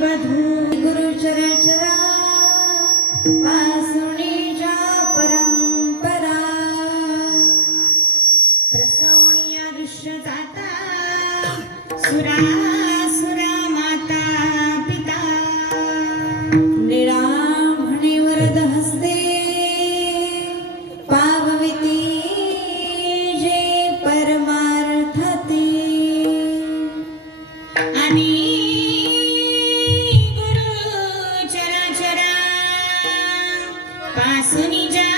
बधू गुरु चरचरा वासुणीच्या परंपरा प्रसवणीया दृश्य जाता सुरा सुरा माता पिता निळा म्हणे वरद हस्ते पावविती जे परमार्थते आणि गुरु चराचरा पासुनिजा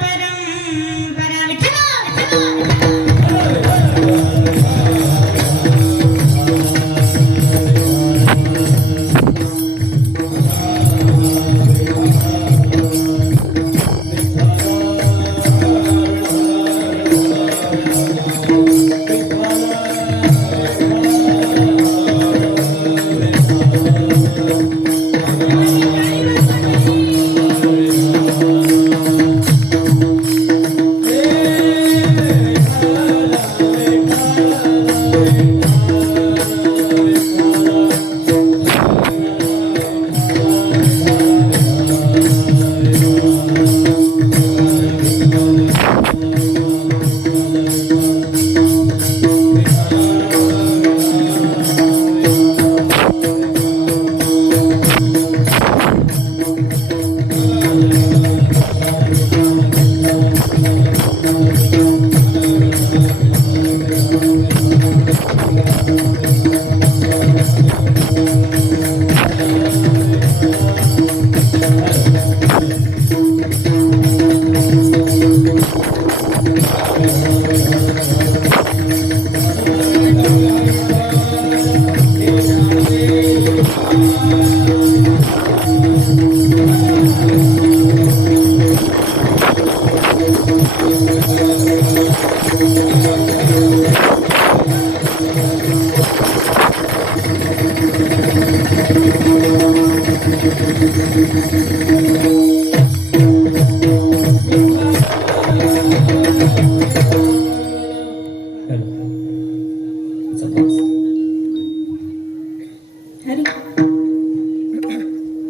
परंपरा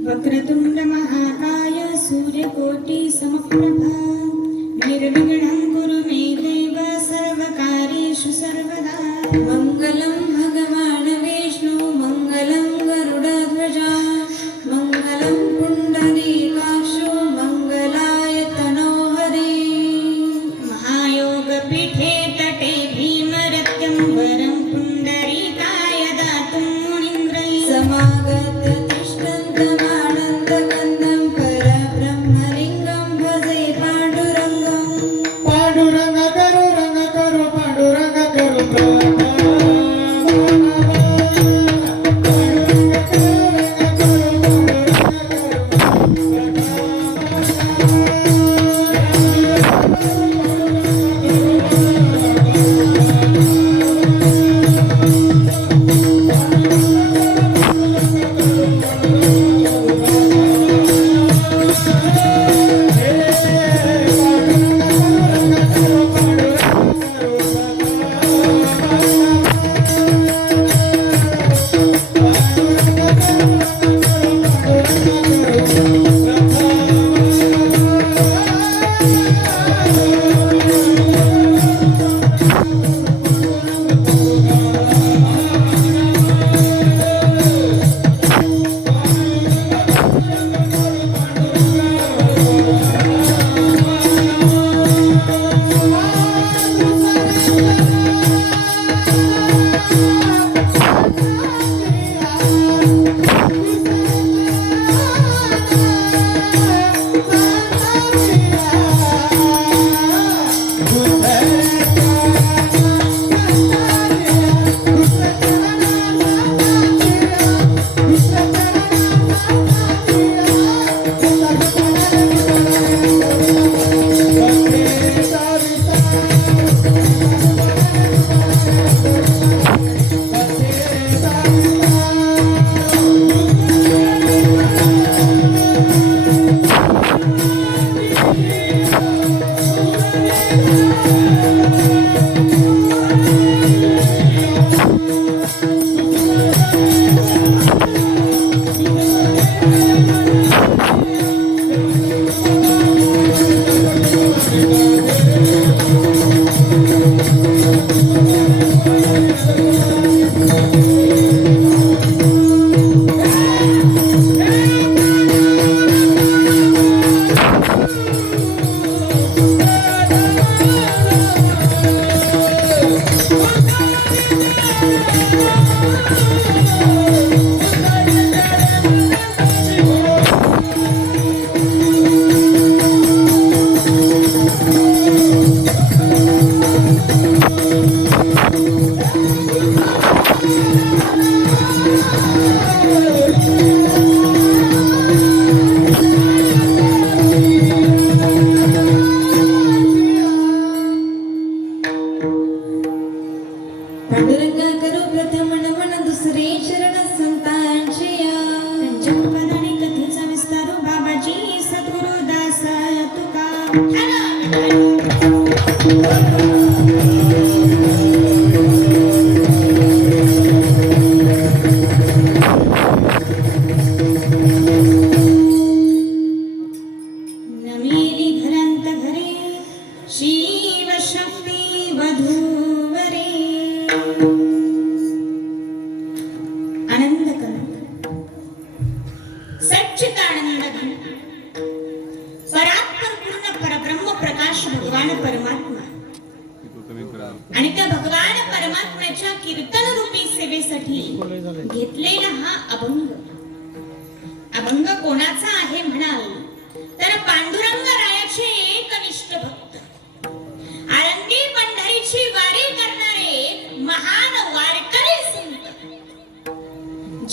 वक्रतुंड महाकाय सूर्यकोटि समप्रभा निर्विघ्नं कुरु मे देव सर्वकार्येषु सर्वदा मंगलं भगवान् विष्णु मंगलं गरुडध्वजा मंगलं पुण्डरीकाक्षो मंगलाय तनोहरे महायोगपीठे तटे भीमरत्यं वरं पुण्डरीकाय दातुं मुनीन्द्रै समागत पांडुरंगं नमिली घरांत घरे शिव शक्ती वधूवरे आनंद कर सच्चिदानंद घन परात्पर पूर्ण परब्रह्म प्रकाश भगवान परमात्मा आणि त्या भगवान परमात्म्याच्या कीर्तन रूपी सेवेसाठी घेतलेला हा अभंग अभंग कोणाचा आहे म्हणाल तर पांडुरंग रायाचे एकनिष्ठ भक्त आळंदी पंढरीची वारी करणारे महान वारकरी संत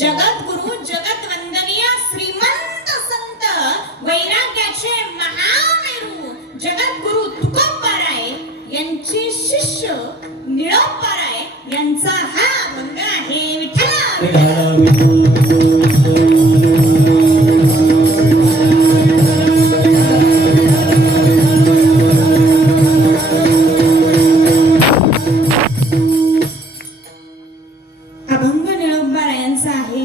जगद्गुरु जगत वंदनीय श्रीमंत संत वैराग्याचे महामेरू जगद्गुरु तुकोबाराय यांचे शिष्य निळोबाराय यांचा हा अभंग आहे. विठ्ठला अभंग निळोबा रायांचा आहे.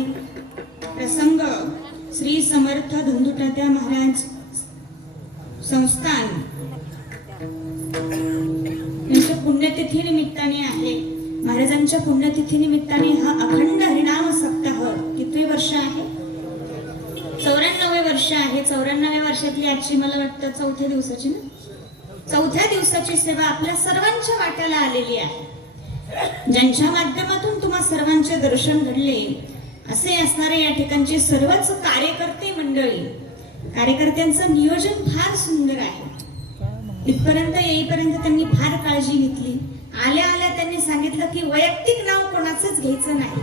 प्रसंग श्री समर्थ धुंदुटात्या महाराज संस्थान यांच्या पुण्यतिथी निमित्ताने आहे. महाराजांच्या पुण्यतिथी निमित्ताने हा अखंड हरिनाम सप्ताह किती वर्ष आहे? 94 वर्ष आहे. 94व्या वर्षातली आजची मला वाटतं चौथ्या दिवसाची ना, चौथ्या दिवसाची सेवा आपल्या सर्वांच्या वाट्याला आलेली आहे. ज्यांच्या माध्यमातून तुम्हा सर्वांचे दर्शन घडले असे असणारे या ठिकाणचे सर्वच कार्यकर्ते मंडळी, कार्यकर्त्यांचं नियोजन फार सुंदर आहे. इथपर्यंत येईपर्यंत त्यांनी फार काळजी घेतली. आल्या आल्या त्यांनी सांगितलं की वैयक्तिक नाव कोणाचंच घ्यायचं नाही,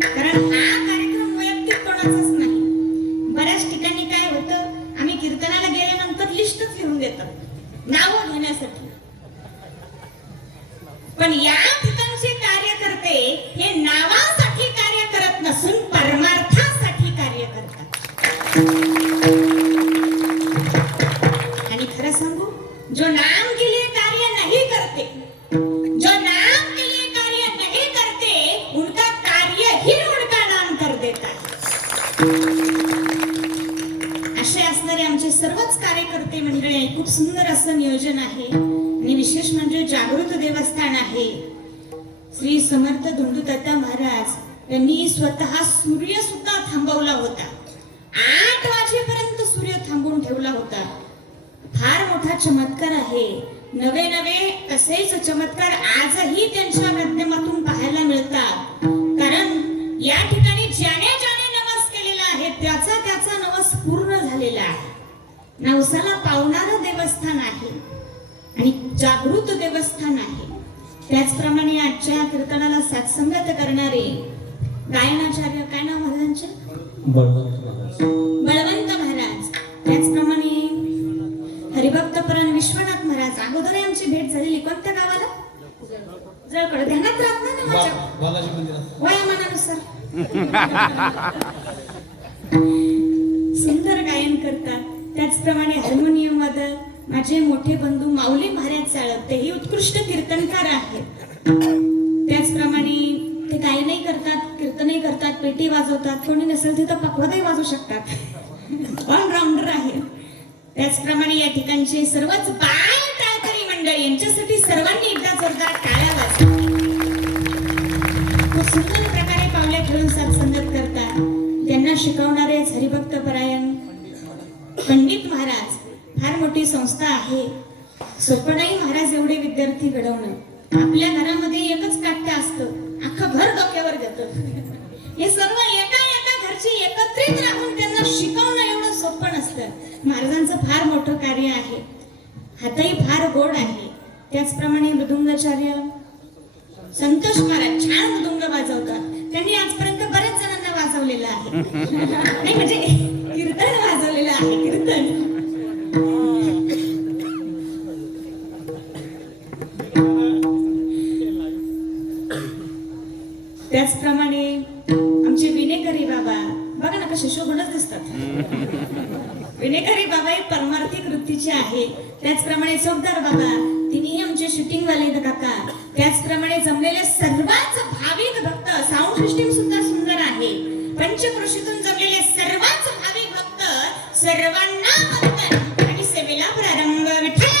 कारण हा कार्यक्रम वैयक्तिक कोणाचाच नाही. बऱ्याच ठिकाणी काय होतं, आम्ही कीर्तनाला गेल्यानंतर लिस्टच लिहून देतात नावं घेण्यासाठी, पण या ठिकाणचे कार्यकर्ते हे नावासाठी कार्य करत नसून परमार्थासाठी कार्य करतात. आणि खरं सांगू, जो नाम के लिए कार्य नहीं करते, जो नाम के लिए कार्य नहीं करते, उनका कार्य ही उनका नाम कर देता है. असे असणारे आमचे सर्वच कार्यकर्ते मंडळी, खूप सुंदर असं नियोजन आहे. आणि विशेष म्हणजे जागृत देवस्थान आहे. श्री समर्थ धुंदुतात्या महाराज यांनी स्वतः सूर्य सुद्धा थांबवला होता. 8 वाजेपर्यंत सूर्य थांबवून ठेवला होता. फार मोठा चमत्कार आहे. नवे नवे तसेच चमत्कार आजही त्यांच्या माध्यमातून पाहायला मिळतात. कारण या ठिकाणी ज्याने ज्याने नवस केलेला आहे त्याचा त्याचा नवस पूर्ण झालेला आहे. नवसाला पावणारं देवस्थान आहे आणि जागृत देवस्थान आहे. त्याचप्रमाणे आजच्या कीर्तनाला साथसंगत करणारे गायनाचार्य, काय नाव महाराजांचे? बळवंत महाराज. त्याचप्रमाणे हरिभक्तपरायण विश्वनाथ महाराज. अगोदर आमची भेट झालेली कोणत्या गावाला? जळकडे. ध्यानात राहत नाही माझ्या वयामानानुसार. सुंदर गायन करतात. त्याचप्रमाणे हार्मोनियम वादक माझे मोठे बंधू माऊली महाराज चाळक, तेही उत्कृष्ट कीर्तनकार आहेत. त्याचप्रमाणे ते गायनही करतात, कीर्तनही करतात, पेटी वाजवतात, कोणी नसेल तिथं पखवाजही वाजवू शकतात. ऑलराऊंडर आहे. त्याचप्रमाणे या ठिकाणचे सर्वच बाल टाळकरी मंडळी, यांच्यासाठी सर्वांनी एकदा जोरदार टाळ्या वाजवा. खूप सुंदर प्रकारे पावले खेळून सत्संगत करतात. त्यांना शिकवणारे हरिभक्तपरायण पंडित महाराज. फार मोठी संस्था आहे. सोपं नाही महाराज एवढे विद्यार्थी घडवणं. आपल्या घरामध्ये एकच काट्य असतं, अख्खं घर डोक्यावर घेतं. हे सर्व एका एका घरची एकत्रित राहून त्यांना शिकवणं एवढं सोपं नसतं. महाराजांचं फार मोठं कार्य आहे. हातही फार गोड आहे. त्याचप्रमाणे मृदुंगाचार्य संतोष महाराज छान मृदुंग वाजवतात. त्यांनी आजपर्यंत बऱ्याच जणांना वाजवलेलं आहे. नाही म्हणजे कीर्तन वाजवलेलं आहे. कीर्तन त्याचप्रमाणे आमचे विनेकरी बाबा बघा ना कसे शोभनच दिसतात. विनेकरी बाबा एक परमार्थिक वृत्तीचे आहे. त्याचप्रमाणे चौकदार बाबा तिन्ही आमचे शूटिंग वाले काका. त्याचप्रमाणे जमलेले सर्वच भाविक भक्त. साऊंड सिस्टीम सुद्धा सुंदर आहे. पंचक्रोशीतून जमलेले सर्वच भाविक भक्त सर्वांना वंदन आणि सेवेला प्रारंभ. विठ्ठल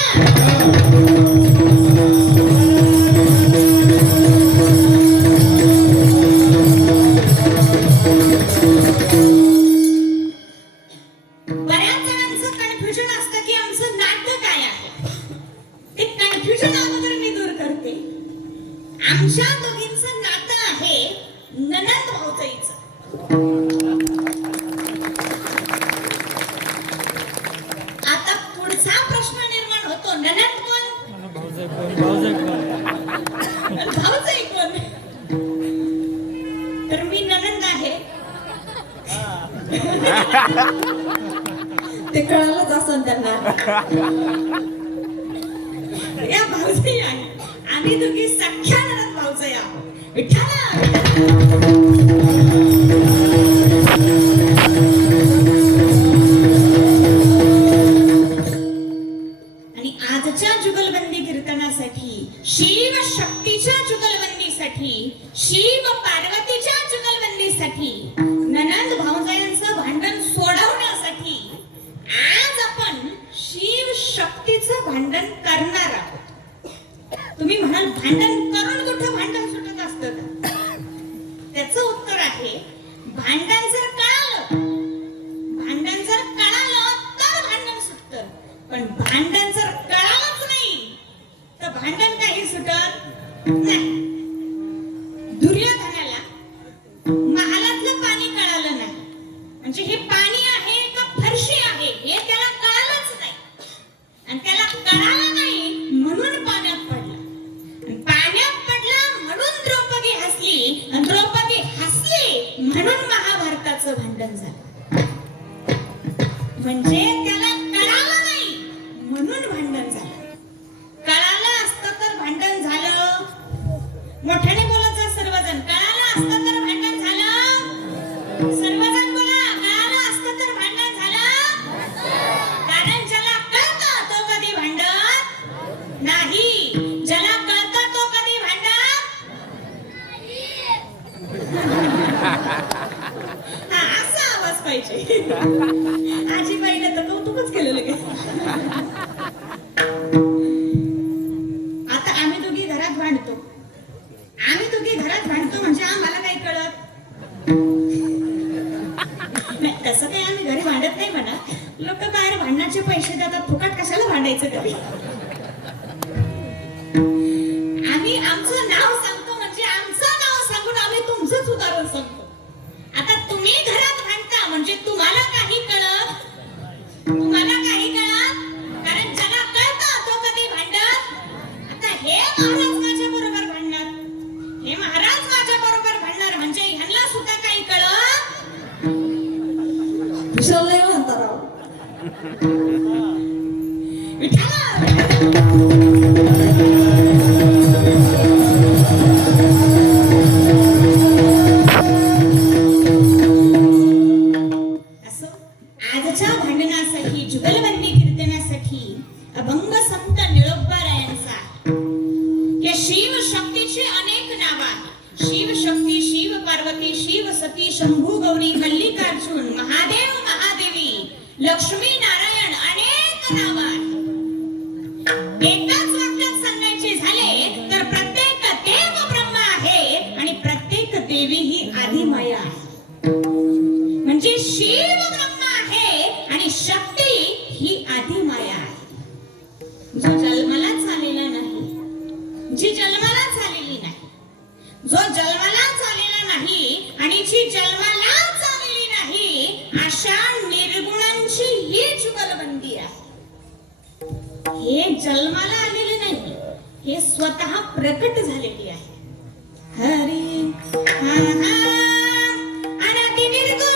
आमच्या दोघींचं नातं आहे ननंद भाऊजाईचं. आता पुढचा प्रश्न निर्माण होतो, ननंद कोण? भाऊजाई कोण? तर मी ननंद आहे ते कळालंच असं त्यांना. या भाऊजाई आहे. आम्ही दोघी सख्या ननंद भाऊजाई आहोत. आणि आजच्या जुगलबंदी कीर्तनासाठी, शिव शक्तीच्या जुगलबंदीसाठी, शिव पार्वतीच्या जुगलबंदीसाठी, ननंद भाऊजायांचं भांडण सोडवण्यासाठी आज आपण शिव शक्तीचं भांडण करणार आहोत. तुम्ही म्हणाल भांडण करून कुठं भांडण सुटत असतं का? त्याचं उत्तर आहे, भांडण जर कळालं तर भांडण सुटतं. पण भांडण जर कळालंच नाही तर भांडण काही सुटत नाही. दुर्योधनाला महालातलं पाणी कळालं नाही, म्हणजे हे पाणी आहे का फरशी आहे हे त्याला कळालंच नाही. आणि त्याला कळालं नाही म्हणून पाण्यात पडला. द्रौपदी हसली म्हणून महाभारताचं भांडण झालं. म्हणजे त्याला कळालं नाही म्हणून भांडण झालं. कळालं असतं तर भांडण झालं. मोठ्याने बोलत जा सर्वजण. कळालं असतं तर भांडण झालं. सर्वजण बोला, कळालं असतं तर भांडण झालं. कारण ज्याला कळतं तो कधी भांडत नाही. ज्याला कळतं तो कधी भांडत. हा असा आवाज पाहिजे. आजीबाईने तर कौतुकच केलेलं काय. आता आम्ही दोघी घरात भांडतो. म्हणजे आम्हाला काही कळत नाही. तसं काही आम्ही घरी भांडत नाही म्हणा. लोक बाहेर भांडणाचे पैसे देतात, फुकट कशाला भांडायचं कधी. आम्ही आमचं नाव सांगतो म्हणजे आमचं नाव सांगून आम्ही तुमचंच उदाहरण सांगतो. आता तुम्ही घरात भांडता म्हणजे तुम्हाला काही कळत. कारण ज्याला कळतं तो कधी भांडत. आता हे महाराज माझ्या बरोबर भांडणार, म्हणजे ह्यांना सुद्धा काही कळत. विसरलंय म्हणता राव. आजच्या भांडणासाठी, जुगलबंदी कीर्तनासाठी अभंग संत निळोबारायांचा या शिव शक्तीची अनेक नाव आहेत. शिव शक्ती, शिव पार्वती, शिव सती, शंभू गौरी, मल्लिकार्जुन, महादेव, महादेवी, लक्ष्मी, नारायण अनेक नाव आहेत. एकाच वाक्यात सांगायचे झाले तर प्रत्येक देव ब्रह्म आहे आणि प्रत्येक देवी ही आदिमाया आहे. म्हणजे शिव ब्रह्म आहे आणि शक्ती ही आदिमाया आहे. जो जन्मालाच आलेला नाही, जी जन्मालाच आलेली नाही, जो जन्मालाच आलेला नाही आणि जी जन्मालाच आलेली नाही अशा निर्गुणांची ही जुगलबंदी आहे. हे जन्माला आलेले नाही, हे स्वतः प्रकट झालेली आहे. हरी हा हा अनादि निर्गुण.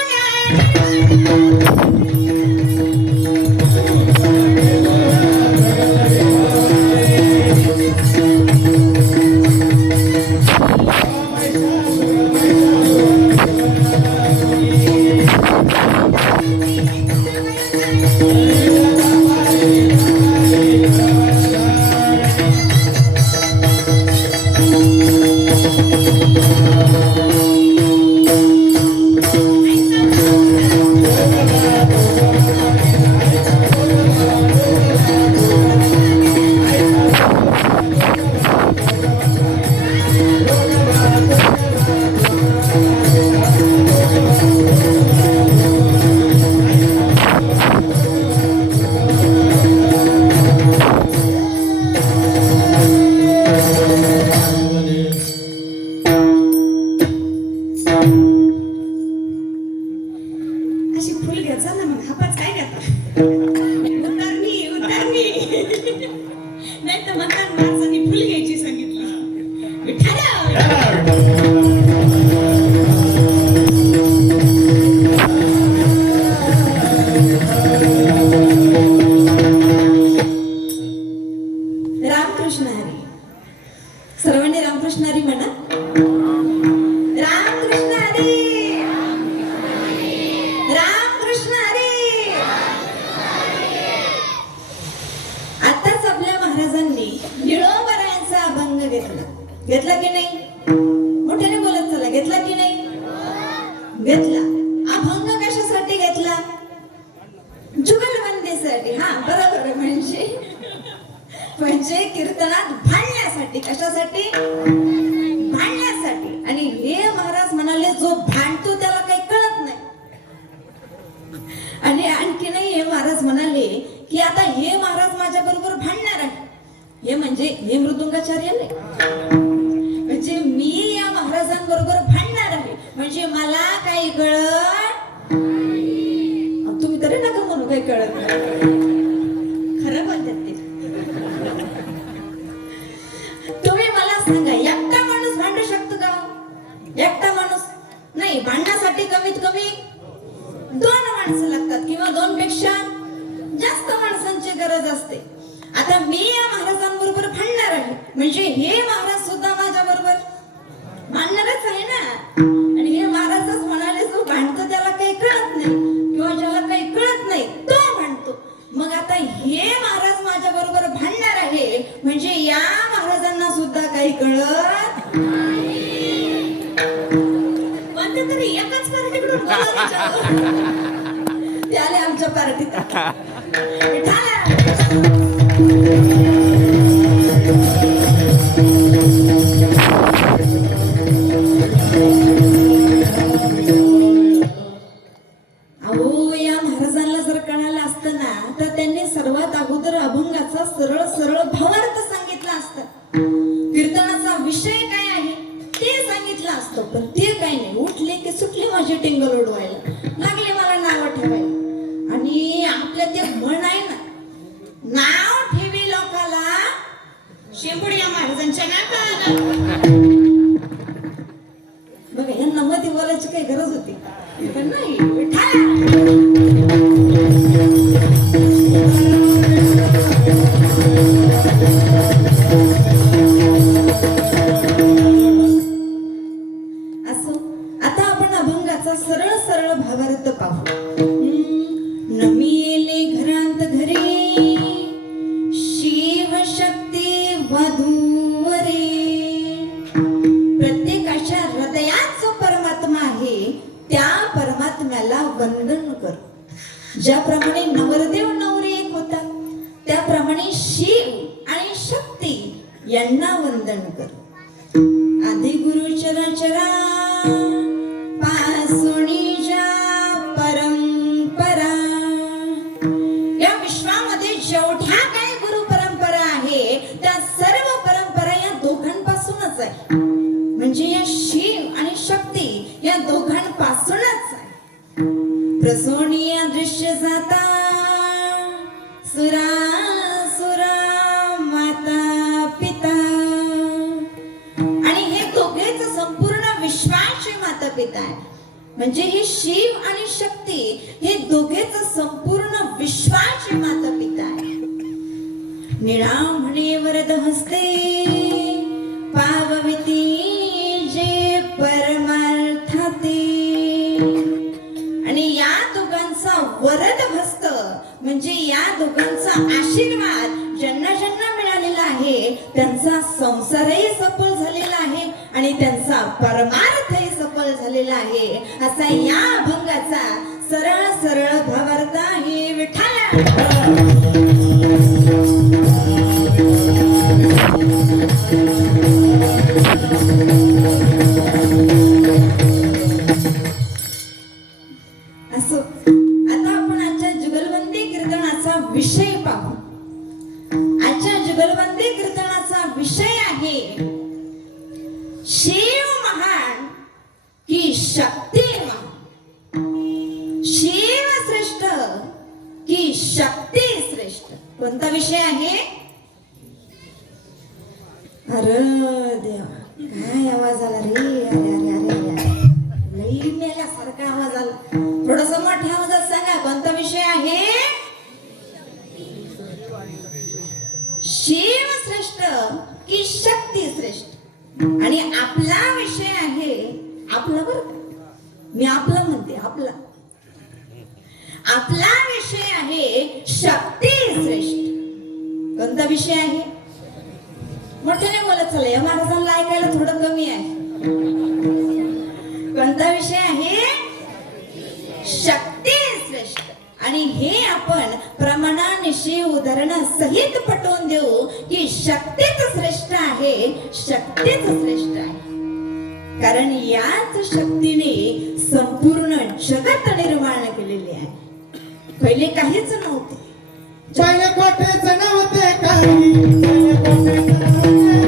अशी फुल घ्या ना मग हापाच काय घेता उतारणी उतारणी नाही तर मग माणसाने फुल घ्यायची सांगितलं विठ्ठला रामकृष्ण हरी. सर्वांनी रामकृष्ण हरी म्हणा. रामकृष्ण हरी. रामकृष्ण हरी. आताच आपल्या महाराजांनी निळोबरायांचा अभंग घेतला की नाही? मोठ्याने बोलत चला. घेतला की नाही? घेतला. अभंग कशासाठी घेतला? जुगलबंदीसाठी. हा बरोबर. म्हणजे कीर्तनात भांडण्यासाठी. कशासाठी? भांडण्यासाठी. आणि हे महाराज म्हणाले जो भांडतो त्याला काही कळत नाही. आणि आणखी नाही हे महाराज म्हणाले की आता हे महाराज माझ्या बरोबर भांडणार आहे. हे म्हणजे हे मृदुंगाचार्य नाही. म्हणजे मी या महाराजांबरोबर भांडणार आहे. म्हणजे मला काही कळत. तुम्ही तरी नका म्हणू काही कळत नाही. खरं बोलतात ते. तुम्ही मला सांगा एकटा माणूस भांडू शकतो का? एकटा माणूस नाही. भांडण्यासाठी कमीत कमी 2 माणसं लागतात किंवा 2 पेक्षा जास्त माणसांची गरज असते. आता मी या महाराजांबरोबर भांडणार आहे म्हणजे हे महाराज सुद्धा माझ्या बरोबर भांडणारच आहे ना. आणि हे महाराजच म्हणाले जो भांडतो त्याला काही कळत नाही किंवा ज्याला काही कळत नाही तो भांडतो. मग आता हे महाराज माझ्या बरोबर भांडणार आहे म्हणजे या महाराजांना सुद्धा काही कळत कोणत्या तरी एकाच पार्टीकडून ते आले आमच्या पार्टीत. अहो या महाराजांना जर कळालं असतं ना तर त्यांनी सर्वात अगोदर अभंगाचा सरळ सरळ भावार्थ सांगितला असता. कीर्तनाचा विषय काय आहे ते सांगितलं असतं. पण ते काय नाही. उठले की सुटले माझे टिंगल उडवायला लागले मला नाव ठेवायला. आणि आपल्या ते म्हण आहे ना नाव ठेवी लोकाला शेंबुड या महाराजांच्या नाकाला. बघा यांना मध्ये बोलायची काही गरज होती पण नाही. असो आता आपण अभंगाचा सरळ सरळ भावार्थ पाहू. नमिले घरांत घरी शिवशक्ती वधूवरे. प्रत्येकाच्या हृदयात जो परमात्मा आहे त्या परमात्म्याला वंदन कर. ज्याप्रमाणे नवरदेव नवरी एक होतात त्याप्रमाणे शिव आणि शक्ती यांना वंदन कर. आदि गुरु चराचरा पासुणीच्या परंपरा. या विश्वामध्ये जेवढ्या काही गुरु परंपरा आहे त्या सर्व परंपरा या दोघांपासूनच आहे. म्हणजे या शिव आणि शक्ती या दोघांपासूनच आहे. प्रसोनिया दृश्य जाता सुरा सुरा माता पिता. आणि हे दोघेच संपूर्ण विश्वाचे माता पिता आहे. म्हणजे हे शिव आणि शक्ती हे दोघेच संपूर्ण विश्वाचे माता पिता आहे. निळा म्हणे वरद हस्ते पावविती जे परमार्थाते. आणि या दोघांचा वरद हस्त म्हणजे या दोघांचा आशीर्वाद ज्यांना ज्यांना मिळालेला आहे त्यांचा संसारही सफल झालेला आहे आणि त्यांचा परमार्थही सफल झालेला आहे. असा या अभंगाचा सरळ सरळ भावार्थ आहे. विठ्ठला असो आता आपण आजच्या जुगलबंदी कीर्तनाचा विषय पाहू. आजच्या जुगलबंदी कीर्तनाचा विषय आहे शिव महान की शक्ती महान. शिव शक्ती श्रेष्ठ. कोणता विषय आहे? अरे देवा, काय आवाज आला रे. अरे अरे अरे अरे, लई मेल्यासारखा आवाज आला. थोडस मोठ्या आवाजात सांगा, कोणता विषय आहे? शिव श्रेष्ठ की शक्ती श्रेष्ठ? आणि आपला विषय आहे, आपला बरं, मी आपला म्हणते, आपला विषय आहे शक्ती श्रेष्ठ. कोणता विषय आहे? मोठ्याने बोलत चला, या महाराजांना ऐकायला थोडं कमी आहे. कोणता विषय आहे? शक्ती श्रेष्ठ. आणि हे आपण प्रमाणानिशी उदाहरणासहित पटवून देऊ की शक्तीच श्रेष्ठ आहे, शक्तीच श्रेष्ठ आहे. कारण याच शक्तीने संपूर्ण जगत निर्माण केलेले आहे. पहिले काहीच नव्हते. पहिले कोठेच नव्हते काही, पहिले कोठेच नव्हते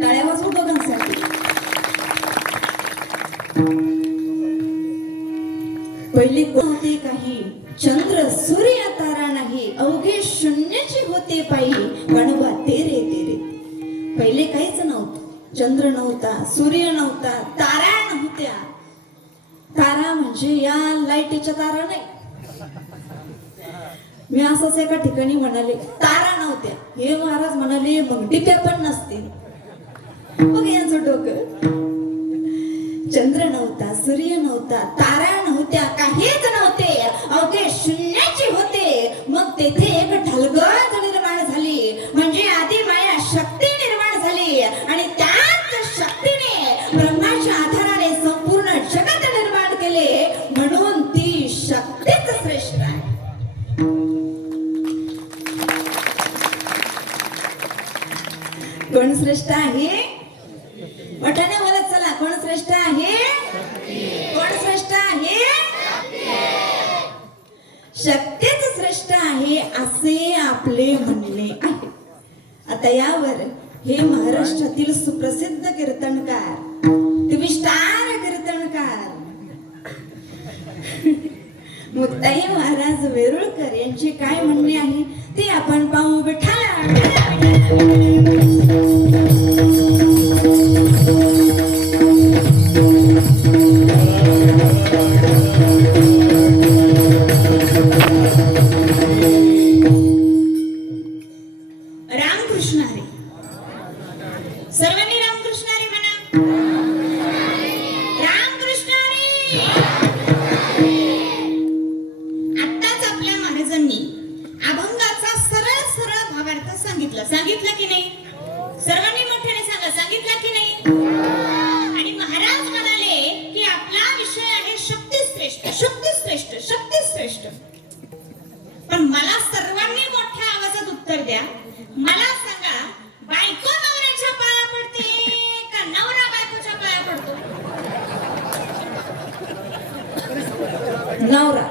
टाळ्या वाजवू दोघांसाठी. पहिले होते काही, चंद्र सूर्य तारा नाही, अवघे शून्याची होते पायी, गणवा तेरे तेरे. पहिले काहीच नव्हतं. चंद्र नव्हता, सूर्य नव्हता, तारा नव्हत्या. तारा म्हणजे या लाईटीच्या तारा नाही. मी असंच एका ठिकाणी म्हणाले, तारा नव्हत्या. हे महाराज म्हणाले, मग डिप्या पण नसतील. मग यांचं डोकं. चंद्र नव्हता, सूर्य नव्हता, तारा नव्हत्या, काहीच नव्हते, अवघे शून्याची होते. मग तेथे एक ढलगत निर्माण झाली, म्हणजे आधी माया शक्ती निर्माण झाली. आणि त्याच शक्तीने ब्रह्माच्या आधाराने संपूर्ण जगत निर्माण केले. म्हणून ती शक्तीच श्रेष्ठ आहे. कोण श्रेष्ठ आहे? मोठ्याने बोलत चला, कोण श्रेष्ठ आहे? कोण श्रेष्ठ आहे? शक्तीच श्रेष्ठ आहे असे आपले म्हणणे आहे. आता यावर हे महाराष्ट्रातील सुप्रसिद्ध कीर्तनकार, विस्तार कीर्तनकार मुक्ताई महाराज वेरुळकर यांचे काय म्हणणे आहे ते आपण पाहू. रामकृष्ण हरी. सर्वांनी रामकृष्ण हरी म्हणा. रामकृष्ण हरी. आत्ताच आपल्या महाराजांनी अभंगाचा सरळ सरळ भावार्थ सांगितलं की नाही? सर्वांनी मोठ्याने सांगा, सांगितलं की नाही? आणि महाराज म्हणाले की आपला विषय आहे शक्ती श्रेष्ठ, शक्ती श्रेष्ठ, शक्ती श्रेष्ठ. पण मला सर्वांनी मोठ्या आवाजात उत्तर द्या. मला सांगा, बायको नवऱ्याच्या पाया पडते का नवरा बायकोच्या पाया पडतो? नवरा.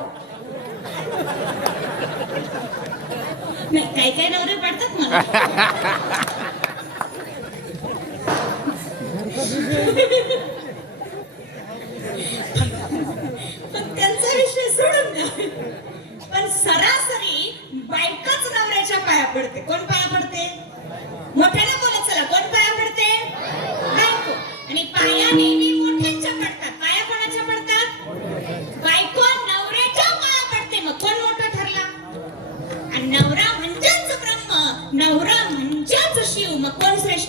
नाही, काही काही नवरे पडतात मला. पण त्यांचा विषय सोडून द्या. पण सरासरी बायकोच नवऱ्याच्या पाया पडते. कोण पाया पडते? मोठ्याने बोलत चला, कोण पाया पडते? बायको. आणि पाया नेहमी मोठ्यांच्या पडतात. पाया कोणाच्या पडतात? बायको नवऱ्याच्या पाया पडते. मग कोण मोठा ठरला? आणि नवरा म्हणजेच ब्रह्म, नवरा म्हणजेच शिव. मग कोण श्रेष्ठ?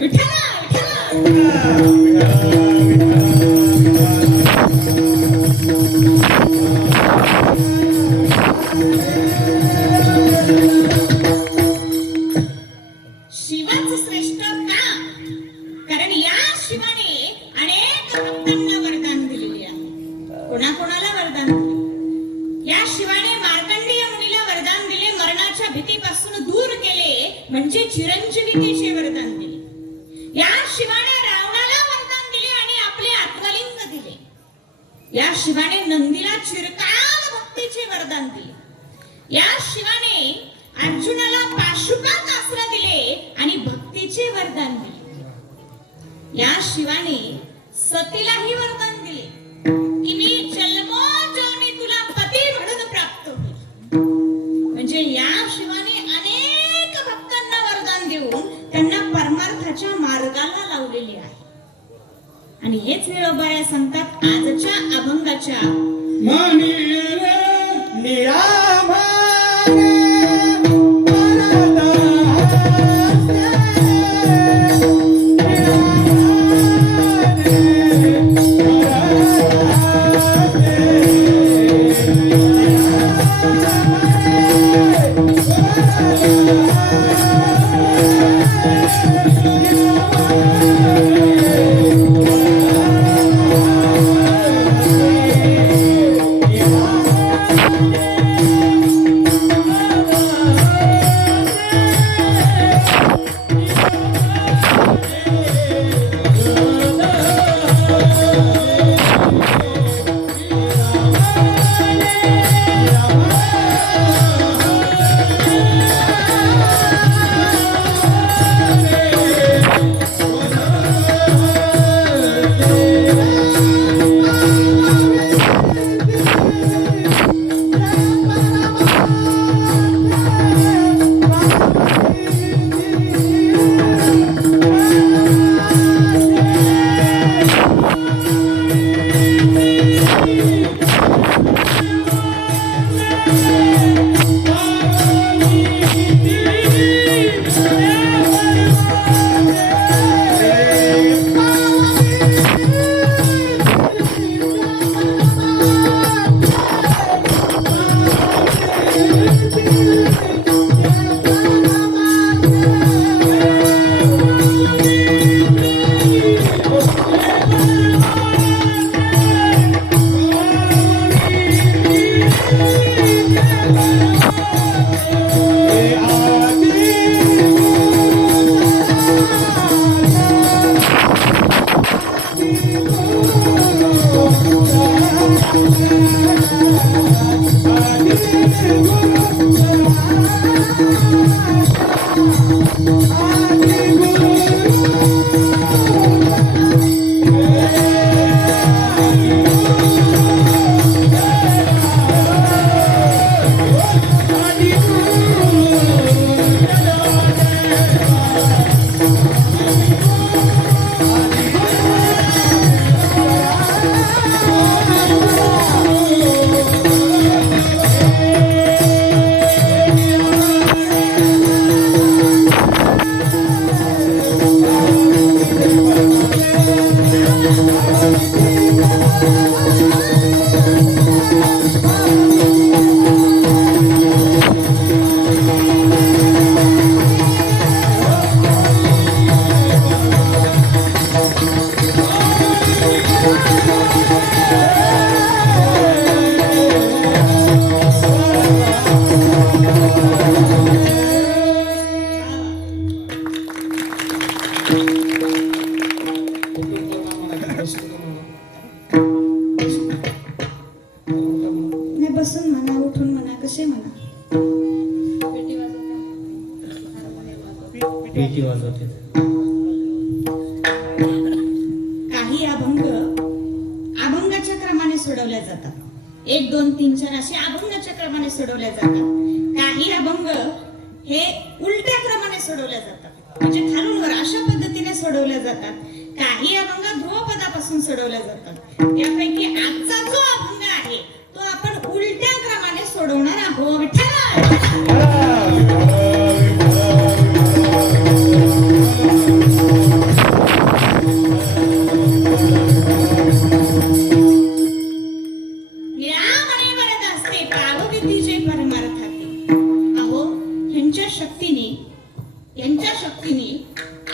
विठ्ठला विठ्ठला. शिवच श्रेष्ठ का? कारण या शिवाने अनेक भक्तांना वरदान दिलेले आहे. कोणाकोणाला वरदान दिले? या शिवाने मार्कंडेय मुनीला वरदान दिले, मरणाच्या भीतीपासून दूर केले म्हणजे चिरंजीवितेचे वरदान दिले. या शिवाने रावणाला वरदान दिले आणि आपले आत्मलिंग दिले. या शिवाने नंदीला चिरकाल भक्तीचे वरदान दिले. या शिवाने अर्जुनाला पाशुपत अस्त्र दिले आणि भक्तीचे वरदान दिले. या शिवाने सतीलाही वरदान दिले की मी जन्मोजन्मी तुला पती म्हणून प्राप्त होईल. म्हणजे या शिवाने अनेक भक्तांना वरदान देऊन त्यांना परमार्थाच्या मार्गाला लावलेले आहे. आणि हेच निळोबाया सांगतात आजच्या अभंगाच्या मानी रे निरामय नाही बसून म्हणा, उठून म्हणा, कसे म्हणा. पेटी वाजवते. काही अभंग अभंगाच्या क्रमाने सोडवल्या जातात. 1 2 3 4 असे अभंगाच्या क्रमाने सोडवल्या जातात. काही अभंग हे उलट्या क्रमाने सोडवल्या जातात, म्हणजे खालून वर अशा पद्धतीने सोडवल्या जातात. काही अभंग ध्रुवपदापासून सोडवल्या जातात. त्यापैकी आजचा जो अभंग आहे तो आपण उलट्या क्रमाने सोडवणार आहोत. विठ्ठला शक्तीने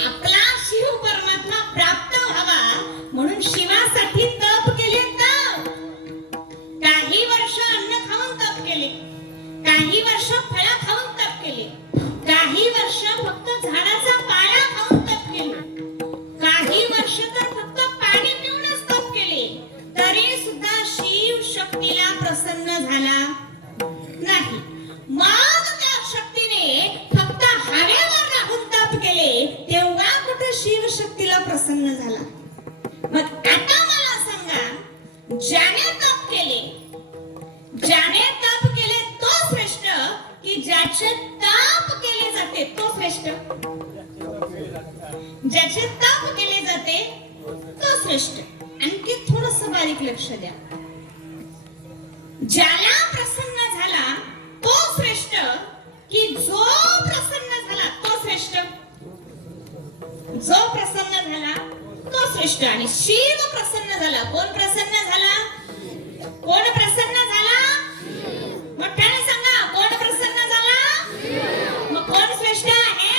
आपला शिव परमात्मा प्राप्त व्हावा म्हणून शिवासाठी तप केले. तप काही वर्ष अन्न खाऊन तप केले, काही वर्ष फळं खाऊन तप केले, काही वर्ष फक्त झाडाचा पाला खाऊन तप केले, काही वर्ष तर फक्त पाणी पिऊनच तप केले, तरी सुद्धा शिव शक्तीला प्रसन्न झाला नाही. मग त्या शक्तीने फक्त हवेवर राहून तप केले, तेव्हा कुठे शिव शक्तीला प्रसन्न झाला. मग आता मला सांगा, ज्याने तप केले तो श्रेष्ठ की ज्याचे तप केले जाते तो श्रेष्ठ? ज्याचे तप केले जाते तो श्रेष्ठ. आणखी थोडस बारीक लक्ष द्या. ज्याला प्रसन्न झाला तो श्रेष्ठ की जो प्रसन्न झाला तो श्रेष्ठ? जो प्रसन्न झाला तो श्रेष्ठ. आणि शिव प्रसन्न झाला. कोण प्रसन्न झाला? कोण प्रसन्न झाला? मोठ्याने सांगा, कोण प्रसन्न झाला? मग कोण श्रेष्ठ आहे?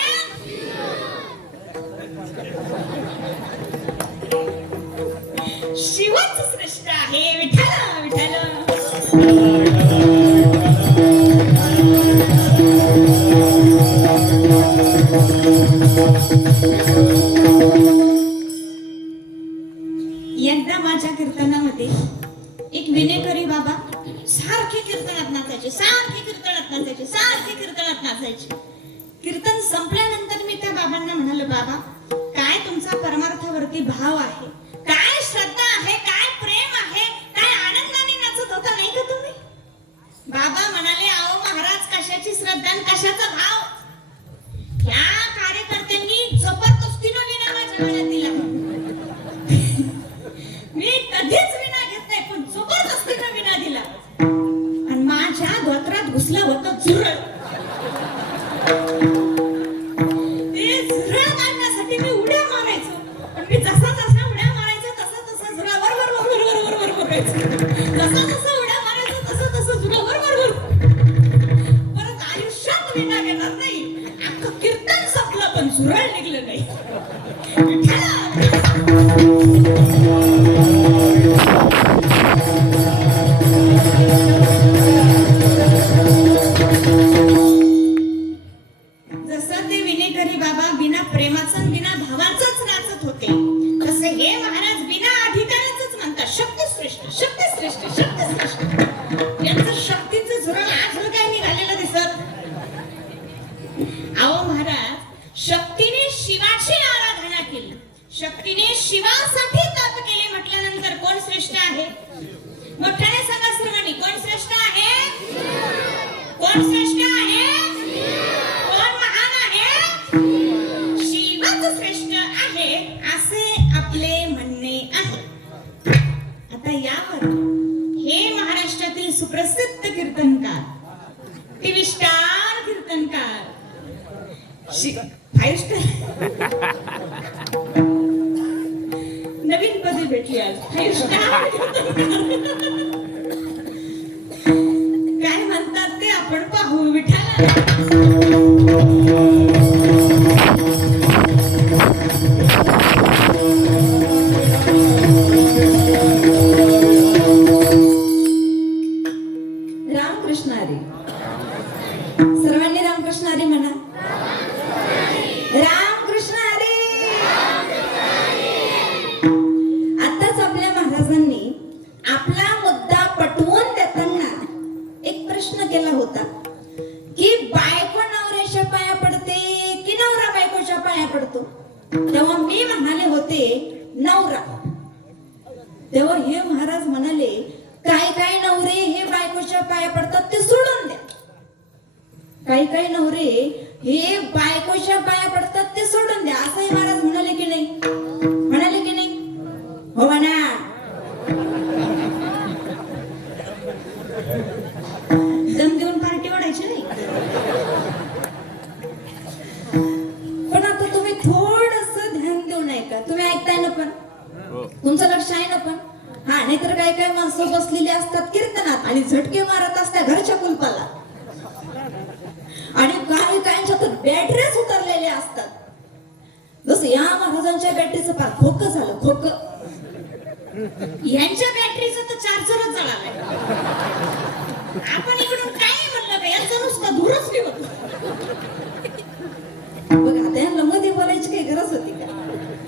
शिवच श्रेष्ठ आहे. विठ्ठल विठ्ठल. यंदा माझ्या कीर्तनामध्ये एक विनेकरी बाबा सारखे कीर्तनात नाचायचे. कीर्तन संपल्यानंतर मी त्या बाबांना म्हणालो, बाबा काय तुमचा परमार्थावरती भाव आहे, काय श्रद्धा आहे, काय प्रेम आहे, काय आनंदाने नाचत होता नाही का तुम्ही? बाबा म्हणाले, अहो महाराज, कशाची श्रद्धा आणि कशाचा भाव? या कार्यकर्त्यांनी जबरदस्तीने विना माझ्या गळ्यात दिला. मी कधीच विना घेत नाही, पण जबरदस्तीने विना दिला आणि माझ्या धोत्रात घुसलं होतं झुरळ. ते झुरळ काढण्यासाठी मी उड्या मारायचो, पण मी जसा उड्या मारायचो तसा झुरळ वर करायचं. जसा उड्या मारायचो तसा झुरळ वर. परत आयुष्यात विना घेणार नाही. अख्खं कीर्तन संपलं पण झुरळ निघलं नाही. जसं ते विनेकरी बाबा बिना प्रेमाचं बिना भावाचंच नाचत होते, तसे हे महाराज बिना अधिकाराचंच म्हणतात, शक्ती श्रेष्ठ, शक्ती श्रेष्ठ, शक्ती श्रेष्ठ. यांचं शक्तीचं झुरळ आजवर काय निघालेलं दिसत? अहो महाराज, शक्तीने शिवाची आराधना केली, शक्तीने शिवासाठी तप केले म्हटल्यानंतर कोण श्रेष्ठ आहे? मोठ्याने सांगा सर्वांनी, कोण श्रेष्ठ आहे? कोण श्रेष्ठ आहे? कोण महान आहे? शिवच श्रेष्ठ आहे असे आपले म्हणणे आहे. आता यावर हे महाराष्ट्रातील सुप्रसिद्ध कीर्तनकार, टीव्ही स्टार कीर्तनकार, 5 स्टार नवीन पदवी भेटली आज, 5 स्टार काय म्हणतात ते आपण पाहू. विठ्ठल रामकृष्ण हरी. सर्वांनी रामकृष्ण हरी म्हणा. रामकृष्ण हरी. आताच आपल्या महाराजांनी आपला मुद्दा पटवून देताना एक प्रश्न केला होता की बायको नवऱ्याच्या पाया पडते की नवरा बायकोच्या पाया पडतो? तेव्हा मी म्हणाले होते नवरा. तेव्हा हे महाराज म्हणाले, काही काही नवरे हे बायकोच्या पाया पडतात ते सोडून द्या. काही काही नवरे हे बायकोच्या पाया पडतात ते सोडून द्या. असंही महाराज म्हणाले की नाही? म्हणाले की नाही? हो म्हणा. दम देऊन पार्टी ओढायची नाही. पण आता तुम्ही थोडस ध्यान देऊ नये का? तुम्ही ऐकताय ना? पण तुमचं लक्ष आहे ना? पण हा, नाहीतर काय काय माणसं बसलेली असतात कीर्तनात आणि झटके मारत असतात घरच्या कुलपाला, आणि काही काहींच्या फोनच्या बॅटरीचं फार खोकं झालं, खोकं. यांच्या बॅटरीचं तर चार्जरच जळालाय. आपण इकडून काय म्हणलं का, यांचं नुसतं धूरच निघत. बघ आता यांना मध्ये बोलायची काही गरज होती का?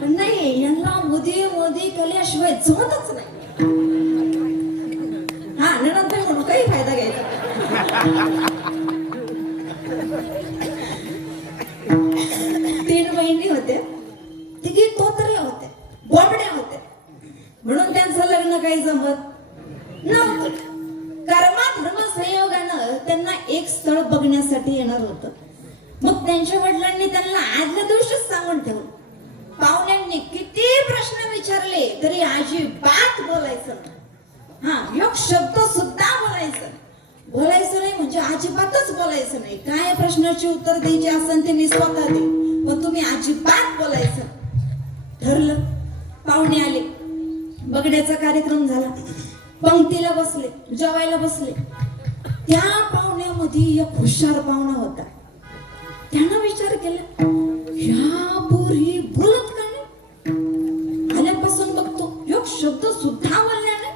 पण नाही, यांना मध्ये मध्ये केल्याशिवाय जमतच नाही. हा नंतर म्हणून काही फायदा घ्यायचा. तीन बहिणी होत्या, तिघी तोतऱ्या होत्या, बोबड्या होत्या, म्हणून त्यांचं लग्न काही जमत नव्हतं. कर्मा धर्म संयोगानं त्यांना एक स्थळ बघण्यासाठी येणार होतं. मग त्यांच्या वडिलांनी त्यांना आदल्या दिवशीच सांगून ठेवलं. पाहुण्यांनी किती प्रश्न विचारले तरी अजिबात बोलायचं नाही. हा, एक शब्द सुद्धा बोलायचं नाही म्हणजे अजिबातच बोलायचं नाही. काय प्रश्नाची उत्तर द्यायची असेल ते मी स्वतः दे, पण तुम्ही अजिबात बोलायचं. ठरलं. पाहुणे आले, बघण्याचा कार्यक्रम झाला, पंक्तीला बसले, जेवायला बसले. त्या पाहुण्यामध्ये एक हुशार पाहुणा होता. त्यानं विचार केला, ह्या पोरी बोलत का नाही? आल्यापासून बघतो एक शब्द सुद्धा बोलल्या नाही.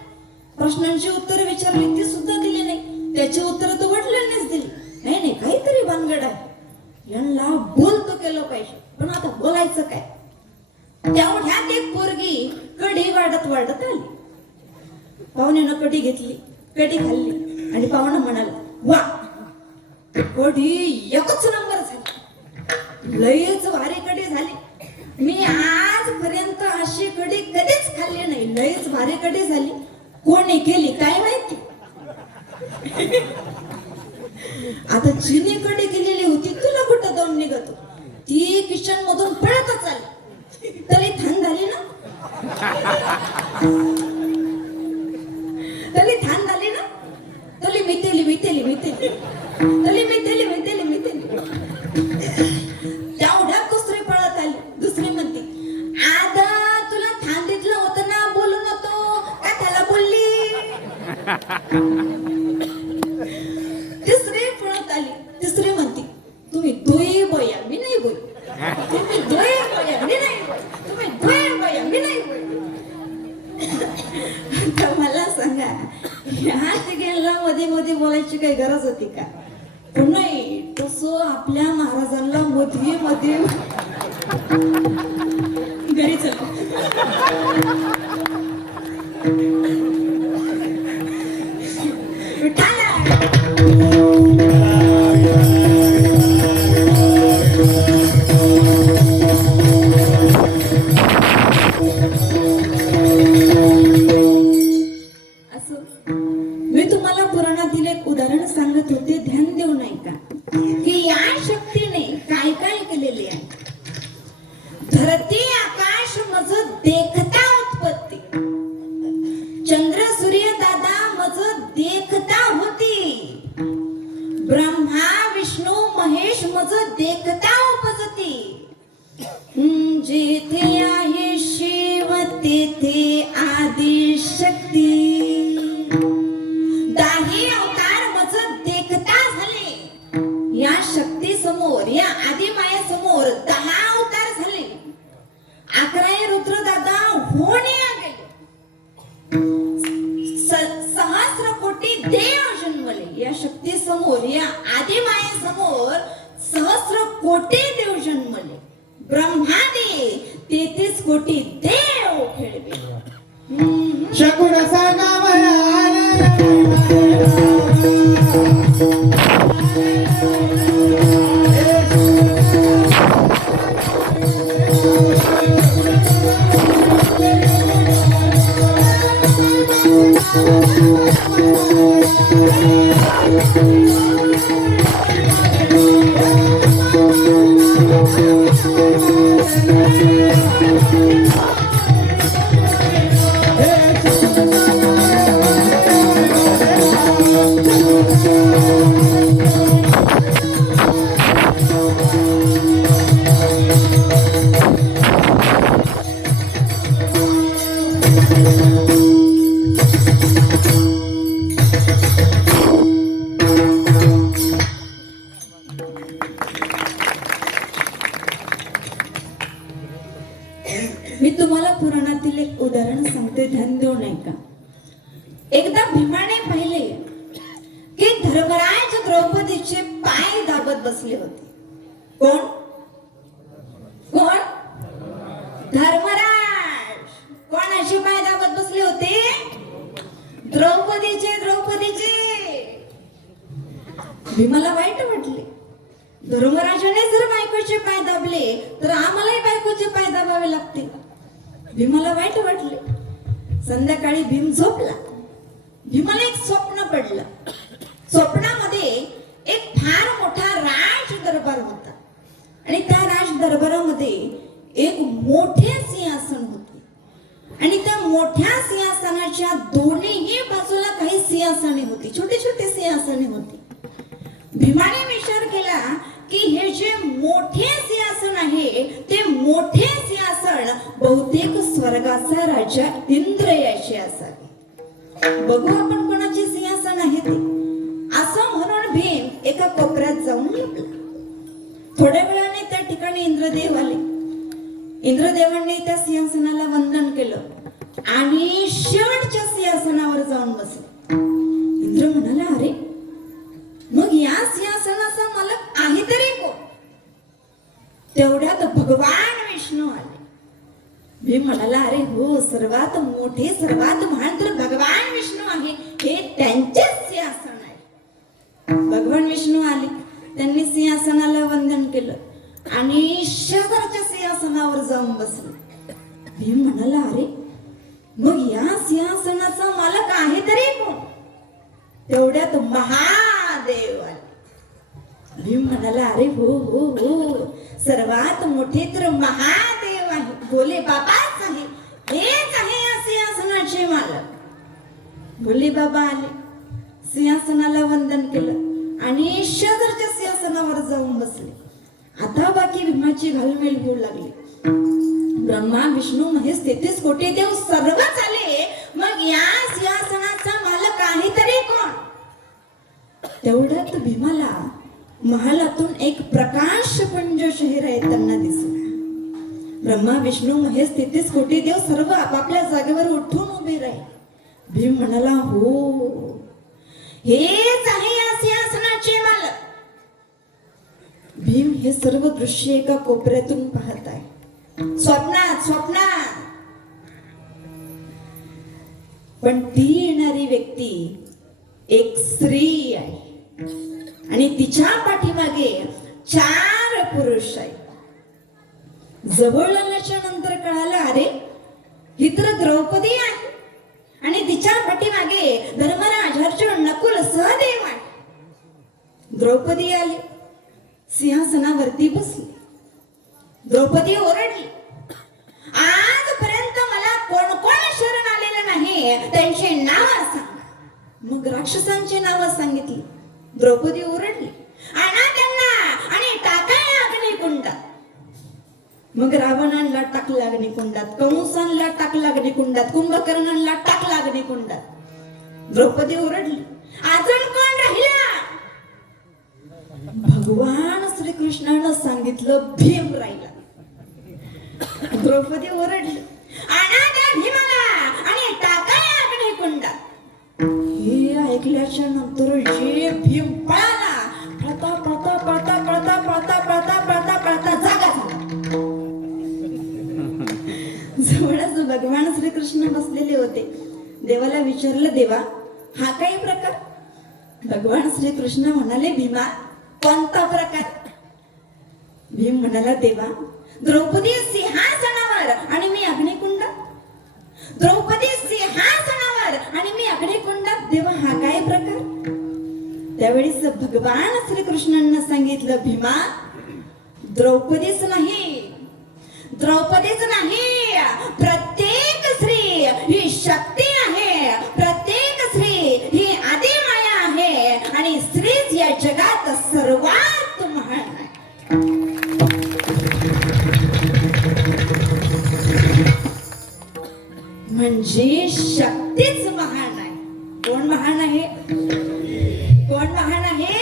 प्रश्नांची उत्तर विचारली, ती सुद्धा दिली नाही. त्याची उत्तर तर वडिलांनीच दिली. नाही काहीतरी भानगड आहे, यांना बोलतो केलं पाहिजे. पण आता बोलायचं काय? तेवढ्यात एक पोरगी कढी वाढत आली. पाहुण्यानं कढी घेतली, कढी खाल्ली आणि पाहुणा म्हणाला, वा कढी एकच नंबर झाली, लयच भारी कढी झाली. मी आजपर्यंत अशी कढी कधीच खाल्ली नाही. लयच भारी कढी झाली. कोणी केली काय माहिती? आता जिने कढी केलेली होती तुला कुठं दम निघतो? ती किचन मधून पळतच आली. तरी थंड झाली ना? तरी थंड झाली ना? तरी मितेली तेवढ्या दुसरी पळत आली. दुसरी म्हणते, आदा तुला थांबीतलं होतं ना, बोलू नको का त्याला बोलली? तिसरी पळत आली. तिसरी म्हणते, तुम्ही दोय बोया मी नाही बोल, तुम्ही दोय बोया मी नाही बोल, तुम्ही दोय बोया मी नाही बोल. तर मला सांगा, ह्या तिघांना मध्ये बोलायची काही गरज होती का? पण नाही, तसं आपल्या महाराजांना मध्ये घरी चला. मी तुम्हाला पुराणातील एक उदाहरण सांगत होते, ध्यान देऊ नाही का? की या शक्तीने काय काय केलेले आहे. धरती आकाश मज देखता उत्पत्ती, चंद्र सूर्य दादा मज देखता होती, ब्रह्मा विष्णू महेश मज देखता उपजती. जेथे आहे शिव तेथे आदि शक्ती, दाही अवतार मज देखता झाले. या शक्ती समोर, या आदिमाया समोर 10 अवतार झाले. 11 रुद्र दादा होणे आले. सहस्र कोटी देव जन्मले. या शक्ती समोर, या आदिमाया समोर सहस्र कोटी देव जन्मले. ब्रह्मादि 33 कोटी देव खेळले. शकुन सांगा बसले होते. कोण कोण धर्मराज. कोणाची पाय दाबत बसले होते? द्रौपदीचे. भीमाला वाईट वाटले. धर्मराजाने जर बायकोचे पाय दाबले तर आम्हालाही बायकोचे पाय दाबावे लागतील. भीमाला वाईट वाटले. संध्याकाळी भीम झोपला. भीमाला एक स्वप्न पडलं. स्वप्नामध्ये एक फार मोठा राज दरबार होता आणि त्या राज दरबारामध्ये एक मोठे सिंहासन होते आणि त्या मोठ्या सिंहासनाच्या दोन्ही बाजूला काही सिंहासने होती, छोटे छोटे सिंहासने होती. भीमाने विचार केला की हे जे मोठे सिंहासन आहे ते मोठे सिंहासन बहुतेक स्वर्गाचा राजा इंद्र याचे असावे. बघू आपण कोणाचे सिंहासन आहे ते. असं म्हणून भीम एका कोपऱ्यात जाऊन लपला. थोड्या वेळाने त्या ठिकाणी इंद्रदेव आले. इंद्रदेवांनी त्या सिंहासनाला वंदन केलं आणि शेवटच्या सिंहासनावर जाऊन बसले. इंद्र म्हणाला, अरे मग या सिंहासनाचा मालक आहे तरी कोण? तेवढ्यात भगवान विष्णू आले. भीम म्हणाला, अरे हो, सर्वात मोठे सर्वात महान तर भगवान विष्णू आहे, हे त्यांचेच सिंहासन आहे. भगवान विष्णू आले. त्यांनी सिंहासनाला वंदन केलं आणि शेजारच्या सिंहासनावर जाऊन बसले. भीम म्हणाला, अरे मग या सिंहासनाचा मालक आहे तरी कोण? तेवढ्यात महादेव आले. भीम म्हणाला, अरे हो हो हो, सर्वात मोठे तर महादेव आहे, भोले बाबाच आहे, हेच आहे या सिंहासनाचे मालक. भोले बाबा आले. सिंहासनाला वंदन केलं आणि शेजारच्या सिंहासनावर जाऊन बसले. आता बाकी भीमाची घालमेल होऊ लागली. ब्रह्मा विष्णू महेश 33 कोटी देव सर्वच आले. मग या सिंहासनाचा मालक आहे तरी कोण? तेवढ्यात भीमाला महालातून एक प्रकाशपुंज शहर येताना दिसला. ब्रह्मा विष्णू महेश 33 कोटी देव सर्व आपापल्या जागेवर उठून उभे राहिले. भीम म्हणाला, हो, हेच आहे या सिंहासनाचे मालक. भीम हे सर्व दृश्य एका कोपऱ्यातून पाहत आहे. स्वप्नात पण ती येणारी व्यक्ती एक स्त्री आहे आणि तिच्या पाठीमागे 4 पुरुष आहेत. जवळ आल्याच्या नंतर कळालं, अरे ही तर द्रौपदी आहे आणि तिच्या पाठीमागे धर्मराज, अर्जुन, नकुल, सहदेव आहे. द्रौपदी आली. सिंहासनावरती बसली. द्रौपदी ओरडली, आजपर्यंत मला कोण कोण शरण आलेलं नाही, त्यांची नाव सांगा. मग राक्षसांची नावं सांगितली. द्रौपदी ओरडली, आणा त्यांना आणि टाका अग्निकुंडात. मग रावणाला टाकला अग्निकुंडात, कंसाला टाकला अग्निकुंडात, कुंभकर्णाला टाकला अग्निकुंडात. द्रौपदी ओरडली, अजून कोण राहिला? भगवान श्रीकृष्णानं सांगितलं, भीम राहिला. द्रौपदी ओरडली, आणा त्या भीमाला आणि टाका अग्निकुंडात. हे ऐकल्याच्या नंतर जे भीम पळाला, पळता पळता पळता पळता पळता पळता पळता पळता जागा झाला. जवळच भगवान श्रीकृष्ण बसलेले होते. देवाला विचारलं, देवा हा काही प्रकार? भगवान श्रीकृष्ण म्हणाले, भीमा कोणता प्रकार? भीम म्हणाला, देवा द्रौपदी सिंहासनावर आणि मी अग्निकुंडात. द्रौपदी सिंहासनावर आणि मी अग्निकुंडात. देवा हा काय प्रकार? त्यावेळेस भगवान श्रीकृष्णांना सांगितलं, भीमा द्रौपदीच नाही, प्रत्येक स्त्री ही शक्ती आहे. प्रत्येक स्त्री ही आदिमाया आहे आणि स्त्रीच या जगात सर्वात महान आहे. म्हणजे शक्तीच महान आहे. कोण महान आहे? कोण महान आहे?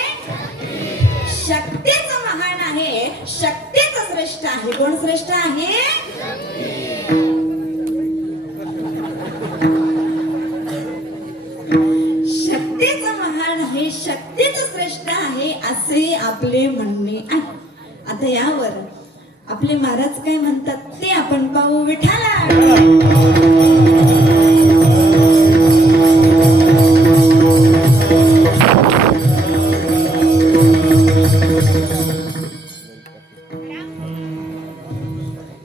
शक्तीच महान आहे. शक्तीच श्रेष्ठ आहे. कोण श्रेष्ठ आहे? शक्तीच महान आहे, शक्तीच श्रेष्ठ आहे असे आपले म्हणणे आहे. आता यावर आपले महाराज काय म्हणतात ते आपण पाहू. विठाला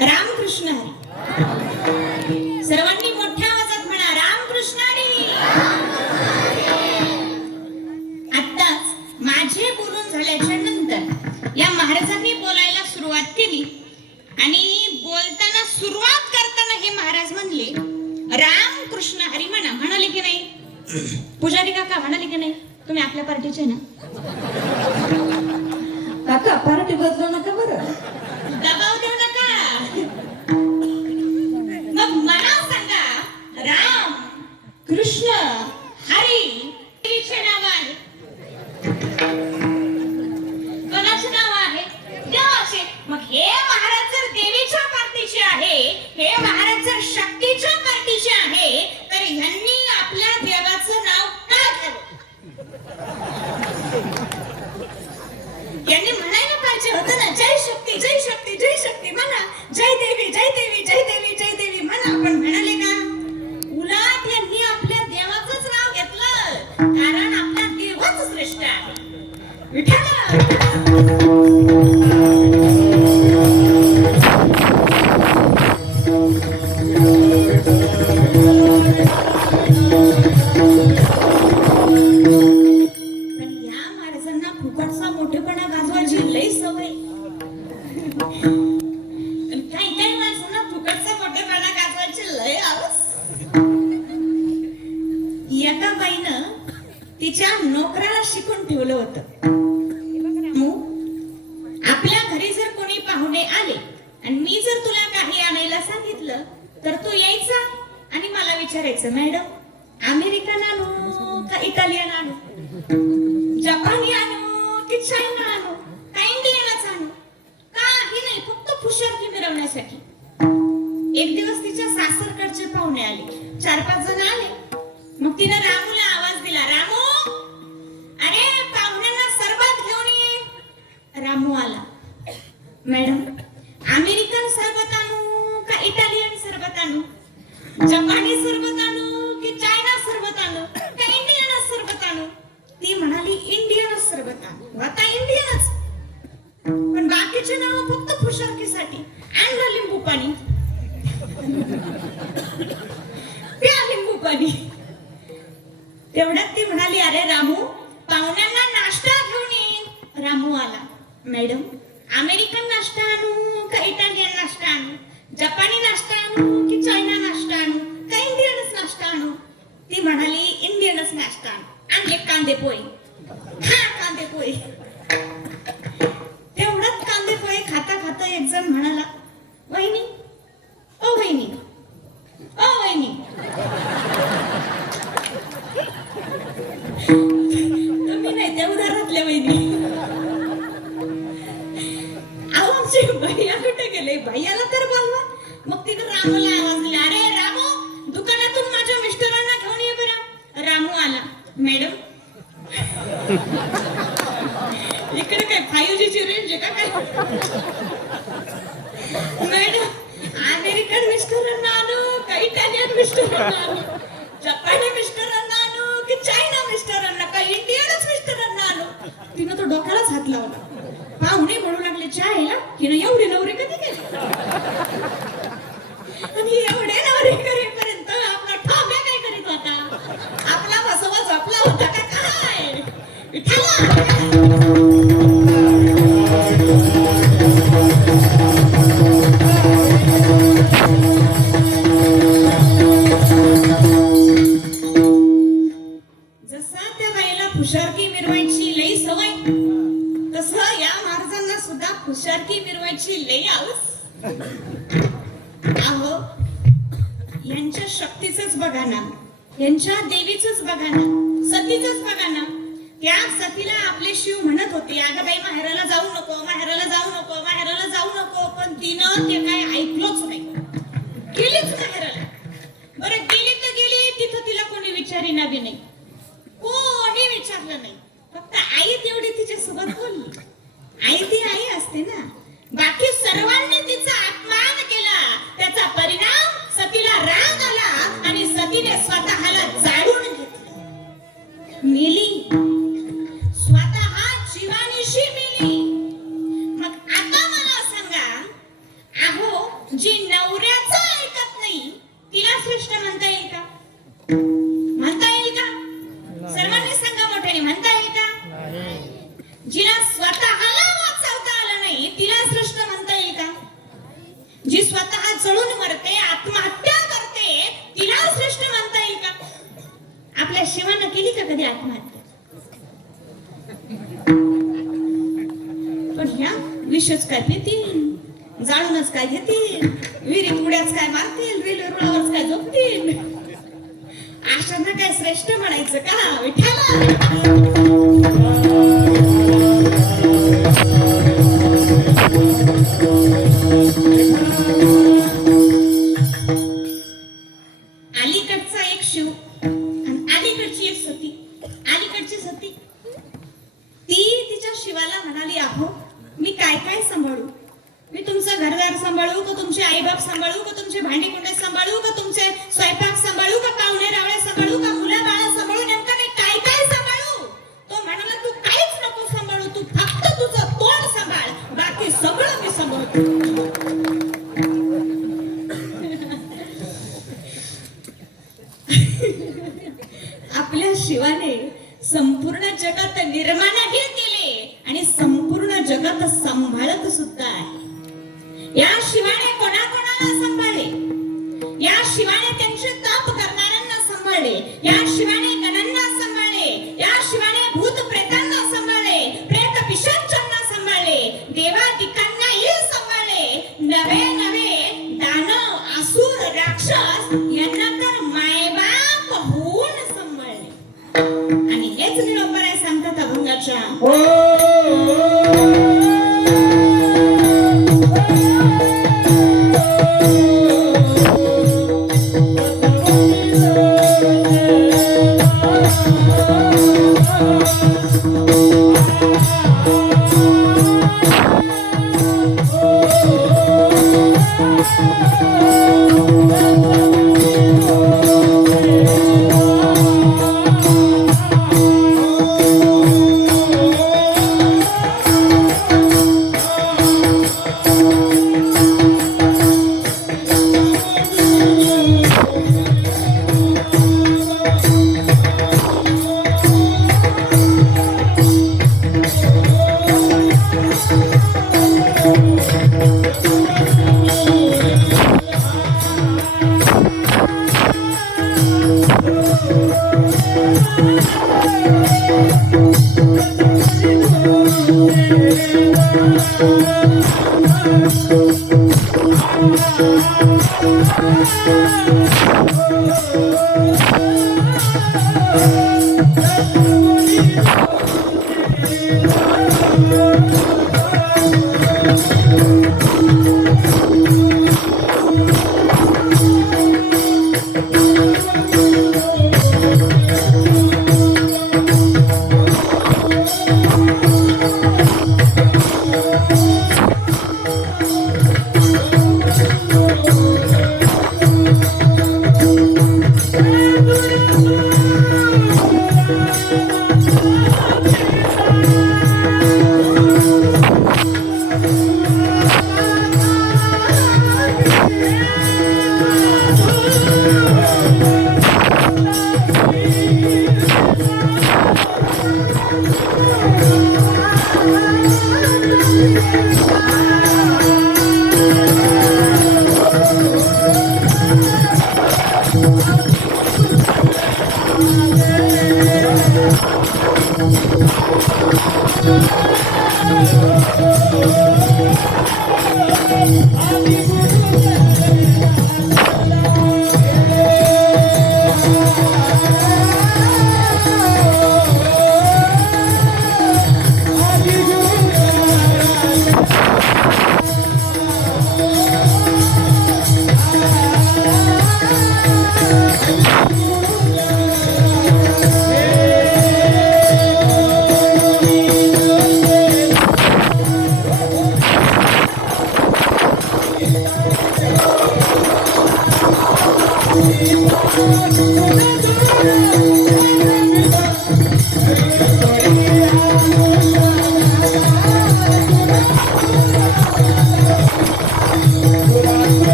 रामकृष्ण हरी. सर्वांनी मोठ्या आवाजात म्हणा रामकृष्ण हरी. आत्ताच माझे बोलून झाल्याच्या नंतर या महाराजांनी बोलायला सुरुवात केली आणि बोलताना सुरुवात करताना हे महाराज म्हणले रामकृष्ण हरी म्हणा. म्हणाले की नाही? पुजारी काका म्हणाले की नाही? तुम्ही आपल्या पार्टीचे ना? काका पार्टी बदलू नका बरं. दबाव देऊ नका. मग मला सांगा राम कृष्ण हरी देवीचे नाव आहे. कोणाचे नाव आहे? देवाचे. मग हे महाराज जर देवीच्या पार्टीचे आहे, हे महाराज जर शक्तीच्या पार्टीचे आहे, तर ह्यांनी आपल्या देवाचं नाव का घ्यावं? यांनी म्हणायला पाहिजे होतं ना जय शक्ती जय शक्ती जय शक्ती म्हणा, जय देवी जय देवी जय देवी जय देवी म्हणा. आपण म्हणाले का? उलट यांनी आपल्या देवाचंच नाव घेतलं, कारण आपला देवच श्रेष्ठ आहे. विठ्ठल पण या महाराजांना फुकटचा मोठेपणा गाजवायची लई सवय. काही काही माणसांना फुकटचा मोठेपणा गाजवायची लई आवस. एका बाईनं तिच्या नोकराला शिकून ठेवलं होतं, आपल्या घरी जर कोणी पाहुणे आले आणि मी जर तुला काही आणायला सांगितलं तर तू यायचा आणि मला विचारायचं मॅडम अमेरिकन आणू का इटालियन आणू, जपानी आणू की चायना आणू का इंडियनच आणू? काही नाही, फक्त फुशारकी मिरवण्यासाठी. एक दिवस तिच्या सासरकडचे पाहुणे आले, 4-5 जण आले. मग तिने रामूला आवाज दिला, रामू अरे पाहुण्यांना सरबत घेऊन ये. रामू आला. मॅडम अमेरिकन सरबत आणू का इटालियन सरबत आणू, जपानी सरबत आणू की चायना सरबत आणू का इंडियनच सरबत आणू? ती म्हणाली इंडियनच सरबत आणू. आता इंडियनच, पण बाकीचे नाव फक्त फुशारकीसाठी. आणलं लिंबू पाणी, प्या लिंबू पाणी. तेवढ्यात ती म्हणाली अरे रामू पाहुण्यांना नाश्ता घेऊन ये. रामू आला. मॅडम अमेरिकन नाश्ता आणू का इटालियन नाश्ता आणू, जपानी नाश्ता आणू की चायना नाश्ता आणू का इंडियनच नाश्ता आणू? ती म्हणाली इंडियनच नाश्ता आणू. आणले कांदे पोळी. हा कांदे पोळी. तेवढ्यात कांदे पोळी खाता खाता एक जण म्हणाला वहिनी ओ वहिनी ओ वहिनी. तुम्ही नाही त्या उदाहरणातल्या वहिनी. अहो आमचे भैया कुठे गेले? भैयाला तर बोलवा. मग तिने रामूला आवाज दिला, अरे रामू दुकानातून माझ्या मिस्टरांना घेऊन ये बरं. रामू आला. मॅडम इकडे काय 5G ची रेंज आहे का काय? मॅडम अमेरिकन मिस्टरांना आणू का इटालियन मिस्टरांना आणू, जपानी मिस्टरांना आणू की चायना मिस्टरांना का इंडियनच मिस्टरांना आणू? तिनं तो डोक्यालाच हात लावला. पाहुणे म्हणू लागले चायला हिनं एवढे नवरे कधी केले? आणि एवढे नवरे करेपर्यंत आपला ठाम्या काय करीत होता? आपला बसवा झोपला होता का काय? जसा त्या बाईला फुशारकी मिरवायची लई सवय, तसं या महाराजांना सुद्धा फुशारकी मिरवायची लई आवस. अहो यांच्या शक्तीचंच बघा ना, यांच्या देवीचंच बघा ना, सतीचंच बघा ना. त्या सतीला आपले शिव म्हणत होते अगं बाई माहेराला जाऊ नको, माहेराला जाऊ नको, माहेराला जाऊ नको. पण तिनं ते काय ऐकलंच नाही, गेलीच माहेराला. बरं गेली तर गेली, तिथं तिला कोणी विचारीना बी नाही, कोणी विचारलं ऐकलं नाही. फक्त आई तेवढी तिच्यासोबत बोलली. आई ती आई असते ना. बाकी सर्वांनी तिचा अपमान केला. त्याचा परिणाम सतीला राग आला आणि सतीने स्वतःला जाळून घेतलं. मेली. स्वतः जीवानिशी मेली. मग आता मला सांगा, अहो जी नवऱ्याचं ऐकत नाही तिला श्रेष्ठ म्हणता येईल का? म्हणता येईल का? सर्वांनी सांगा मोठ्याने, म्हणता येईल का? जिला स्वतःला वाचवता आलं नाही तिला श्रेष्ठ म्हणता येईल का? जी स्वतः जळून मरते, आत्महत्या करते, तिला श्रेष्ठ म्हणता येईल का? आपल्या शिवानं केली का कधी आत्महत्या? पण ह्या विषच काय पितील, जाळूनच काय घेतील, विहिरीत उड्याच काय मारतील, रेल्वे रुळावरच काय झोपतील. अशांना काय श्रेष्ठ म्हणायचं का? विठ्ठला. अलीकडचा एक शिव आणि अलीकडची एक सती. अलीकडची सती ती तिच्या शिवाला म्हणाली, अहो मी काय काय सांभाळू? मी तुमचं घरदार सांभाळू का? तुमचे आईबाप सांभाळू का? तुमचे भांडी कुंडे सांभाळू का? तुमचे स्वयंपाक सांभाळू का? पाहुणे रावळे सांभाळू का? मुलं बाळा सांभाळू? नेमकं मी काय काय सांभाळू? तो म्हणाला, तू काहीच नको सांभाळू, तू फक्त तुझं तोंड सांभाळ, बाकी सगळं मी सांभाळतो. आपल्या शिवाने संपूर्ण जगात निर्माणही केले आणि संपूर्ण जगात सांभाळत सुद्धा आहे. या शिवाने कोणाकोणाला सांभाळले? या शिवाने त्यांचे ताप करणाऱ्यांना सांभाळले. या शिवाने गणांना सांभाळले. या शिवाने भूत प्रेतांना सांभाळले, प्रेत पिशाचांना सांभाळले, देवादिकांनाही सांभाळले. नवे नवे दानव, असुर, राक्षस यांना तर मायबाप होऊन सांभाळले. आणि हेच निरोपराय सांगतात अभंगाच्या.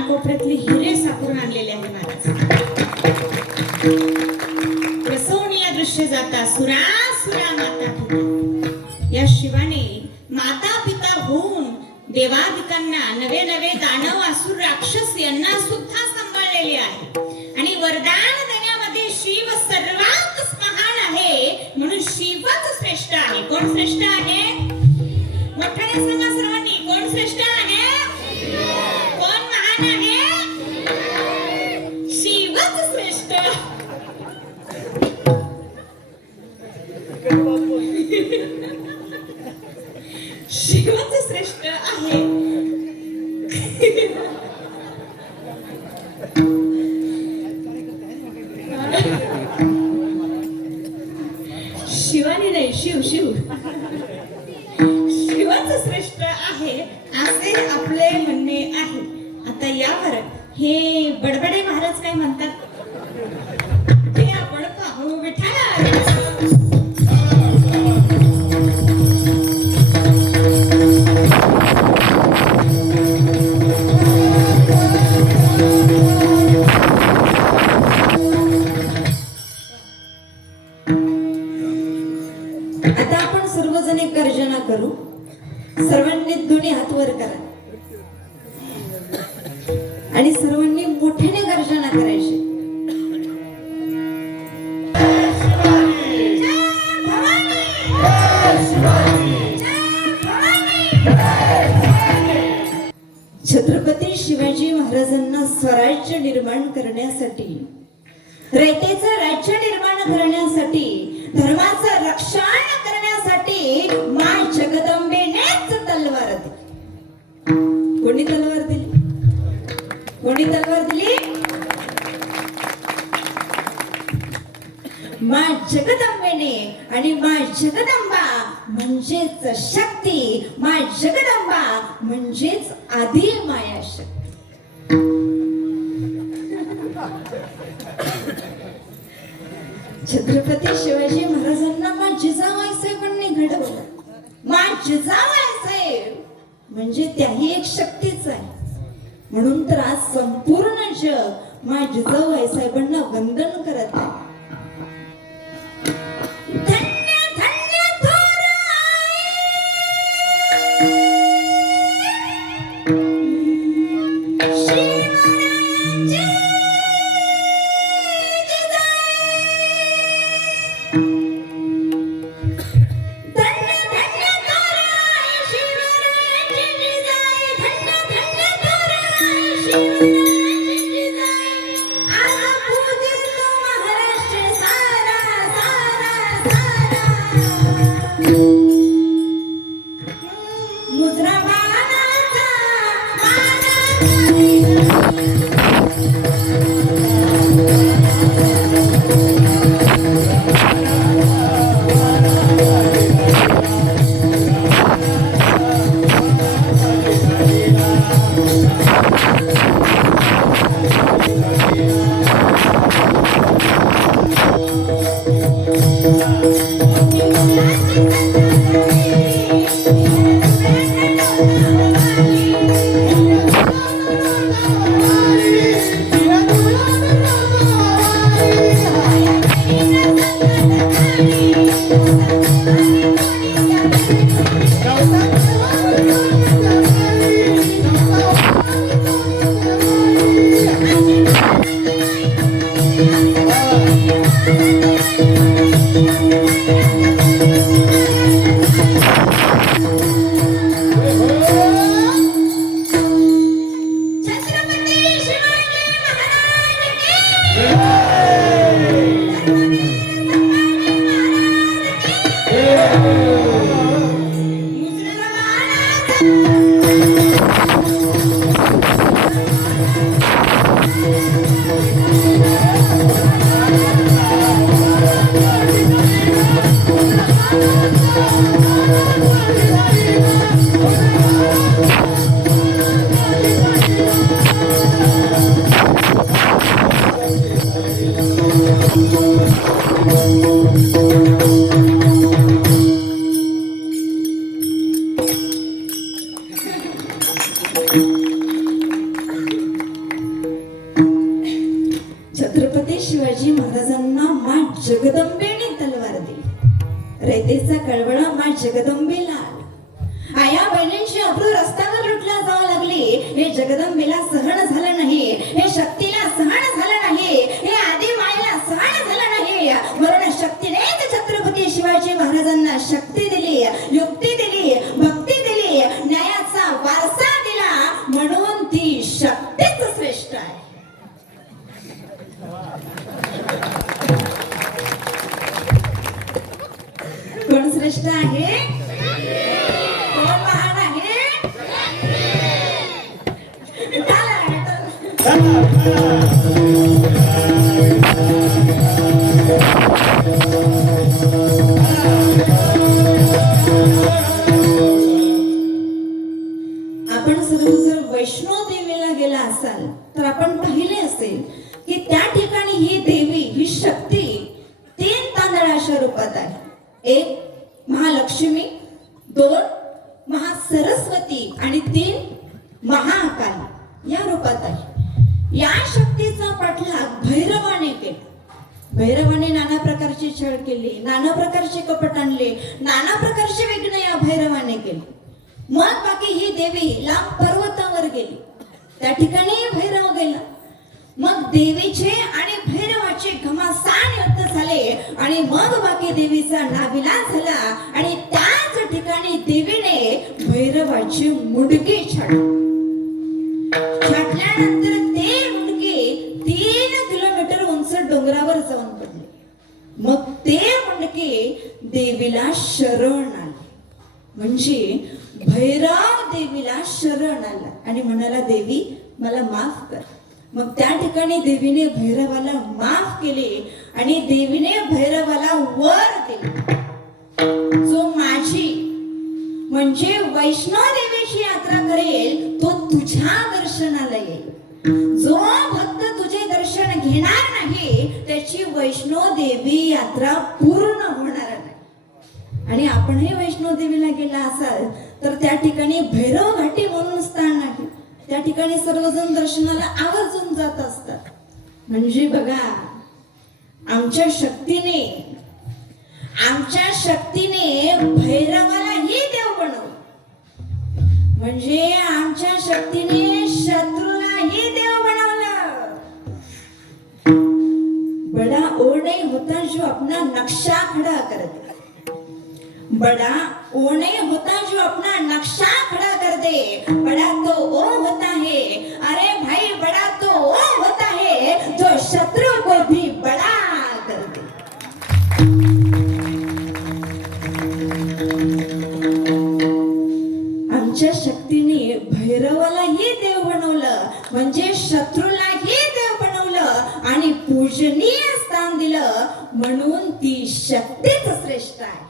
कानाकोपऱ्यातले हिरे सापडून आणलेले आहे महाराज. रसवणीय दृश्य जाता सुरा सुरा माता पिता. या शिवाने माता पिता होऊन देवादिकांना नवे नवे दानव असुर राक्षस यांना सुद्धा सांभाळलेले आहे. आणि वरदान देण्यामध्ये शिव सर्वात महान आहे म्हणून शिवच श्रेष्ठ आहे. कोण श्रेष्ठ आहे? मोठ्याने सांगा सर्वांनी, कोण श्रेष्ठ आहे? कोण महान आहे? शिवच श्रेष्ठ. शिवच श्रेष्ठ आहे. शिवानी नाही, शिव शिव शिवच श्रेष्ठ आहे असे आपले म्हणणे आहे. आता यावर हे बडबडे महाराज काय म्हणतात ते आपण पाहू. विठ्ठला आता आपण सर्वजण एक गर्जना करू. सर्वांनी दोन्ही हात वर करा आणि सर्वांनी मोठ्याने गर्जना करायची. छत्रपती शिवाजी महाराजांना स्वराज्य निर्माण करण्यासाठी, रयतेचं राज्य निर्माण करण्यासाठी, धर्माचं रक्षण करण्यासाठी माय जगदंबेनेच तलवार दिली. कोणी तलवार दिली? कोणी तलवार दिली? माय जगदंबेने. आणि माय जगदंबा म्हणजेच शक्ती, माय जगदंबा म्हणजेच आदी माया शक्ती. छत्रपती शिवाजी महाराजांना मा जिजाबाई साहेबांनी घडवलं. मा जिजाबाई साहेब म्हणजे त्याही एक शक्तीच आहे. म्हणून तर आज संपूर्ण जग मा जिजाबाई साहेबांना वंदन करत आहे. धन्य धन्य थोर आई शिवरायांची शिवाजी महाराजांना मा जगदंबेने तलवार दिली. रयतेचा कळवळा मा जगदंबेला आला. आया बहिणींची अब्रू रस्त्यावर लुटला जाऊ लागली. हे जगदंबेला सहन झालं नाही, हे शक्तीला सहन झालं नाही, हे आदी मायेला सहन झालं नाही. म्हणून शक्तीनेच छत्रपती शिवाजी महाराजांना शक्ती दिली, युक्ती दिली, भक्ती दिली, न्यायाचा वारसा दिला. म्हणून ती शक्तीच श्रेष्ठ आहे. कोण श्रेष्ठ आहे? कोण महान आहे? आपण सर्व जर वैष्णव देवीला गेला असाल तर आपण पाहिले असेल की त्या ठिकाणी ही देवी, ही शक्ती 3 तांदळाच्या रूपात आहे. 1 महालक्ष्मी, 2 महासरस्वती आणि 3 महाकाली या रूपात आहे. या शक्तीचा पाठलाग भैरवाने केला. भैरवाने नाना प्रकारची छळ केली, नाना प्रकारचे कपट आणले, नाना प्रकारचे विघ्न या भैरवाने केले. मग बाकी ही देवी लांब पर्वतावर गेली, त्या ठिकाणी भैरव गेला. मग देवीचे आणि भैरवाचे घमासान युद्ध झाले आणि मग बाकी देवीचा नाविलाज झाला आणि त्याच ठिकाणी देवीने भैरवाची मुंडके छाटल्यानंतर ते मुंडके 3 किलोमीटर उंच डोंगरावर जाऊन पडले. मग ते मुंडके देवीला शरण आले. म्हणजे भैरव देवीला शरण आला आणि म्हणाला, देवी मला माफ कर. मग त्या ठिकाणी देवीने भैरवाला माफ केले आणि देवीने भैरवाला वर दिले. जो माझी म्हणजे वैष्णव देवीची यात्रा करेल तो तुझ्या दर्शनाला येईल. जो भक्त तुझे दर्शन घेणार नाही त्याची वैष्णव देवी यात्रा पूर्ण होणार नाही. आणि आपणही वैष्णव देवीला गेला असाल तर त्या ठिकाणी भैरव घाटी म्हणून स्थान आहे. त्या ठिकाणी सर्वजण दर्शनाला आवर्जून जात असतात. म्हणजे बघा, आमच्या शक्तीने भैरवालाही देव बनवलं. म्हणजे आमच्या शक्तीने शत्रूलाही देव बनवलं. बडा ओ नहीं होता जो अपना नक्शा खड़ा कर दे. बड़ा वो नहीं होता जो अपना नक्शा खड़ा कर दे. बड़ा तो वो होता है, अरे भाई बड़ा तो वो होता है जो शत्रु को भी बड़ा कर दे. आमच्या शक्तीने भैरवालाही देव बनवलं, म्हणजे शत्रूलाही देव बनवलं आणि पूजनीय स्थान दिलं. म्हणून ती शक्तीच श्रेष्ठ आहे.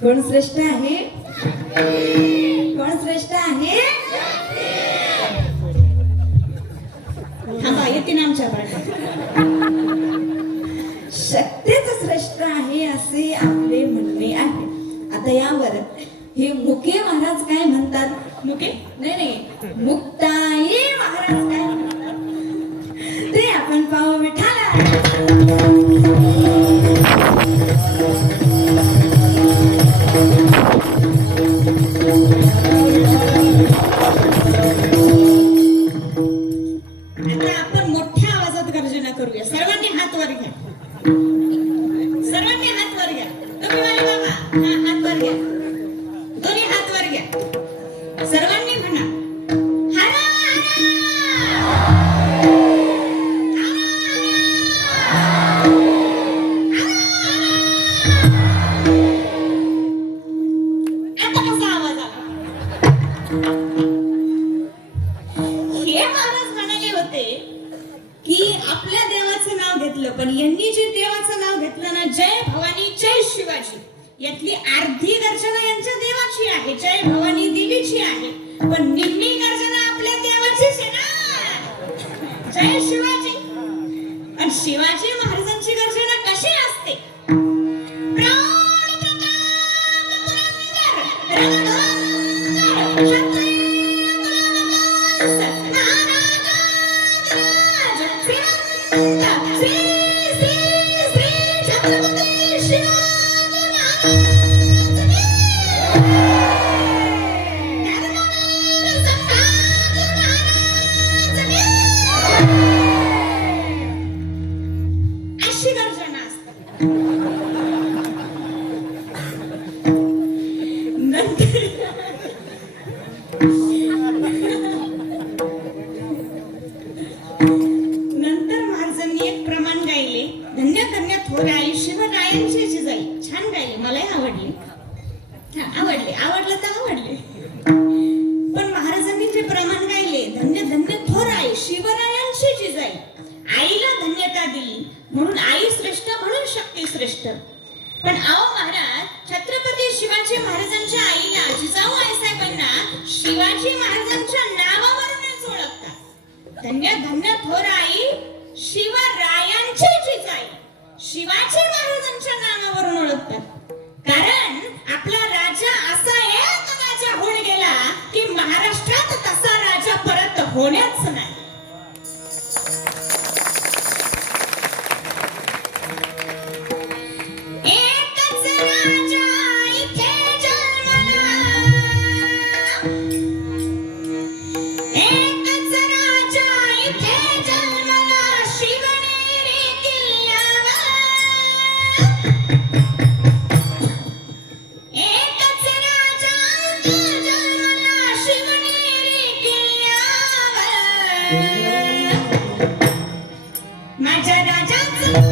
कोण श्रेष्ठ आहे? कोण श्रेष्ठ आहे? थांबा, येते ना आमच्या पाठी. शक्तीच श्रेष्ठ आहे असे आपले म्हणणे आहे. आता यावर हे मुके महाराज काय म्हणतात? मुके नाही, मुक्ताई महाराज काय म्हणतात ते आपण पाहू. विठाला आता आपण मोठ्या आवाजात गर्जना करूया. सर्वांनी हात वर घ्या. सर्वांनी हात वर घ्या. तुम्ही वाले बाबा हात वर घ्या. दोन्ही हात वर घ्या. सर्वांनी म्हणा, हरा आता कसा आवाज आला? हे महाराज म्हणाले होते की आपल्या देवाचं नाव घेतलं, पण यांनी जे देवाचं नाव घेतलं ना, जय भवानी जय शिवाजी, यातली अर्धी गर्जना यांच्या देवाची आहे, जय भवानी देवीची आहे, पण निम्मी गर्जना आपल्या देवाचीच आहे ना, जय शिवाजी. आणि शिवाजी महाराजांची गर्जना कशी असते? प्राण प्रताप पुरंदर रणधर क्षत्रिय कुलवंश महाराज श्रीमंत म्हणून आई श्रेष्ठ म्हणून शक्ती श्रेष्ठ. पण आओ महाराज, छत्रपती शिवाजी महाराजांच्या आईला जिजाऊ आईसाहेबांना शिवाजी महाराजांच्या नावावरूनच ओळखतात. धन्य धन्य थोर आई शिवरायांची जिजाई शिवाजी महाराजांच्या नावावरून ओळखतात. कारण आपला राजा असा एक राजा होऊन गेला की महाराष्ट्रात तसा राजा परत होण्याच नाही. एकच राजा इथे जन्मला, एकच राजा इथे जन्मला शिवनेरी किल्ल्यावर. एकच राजा इथे जन्मला शिवनेरी किल्ल्यावर. माझ्या राजाचं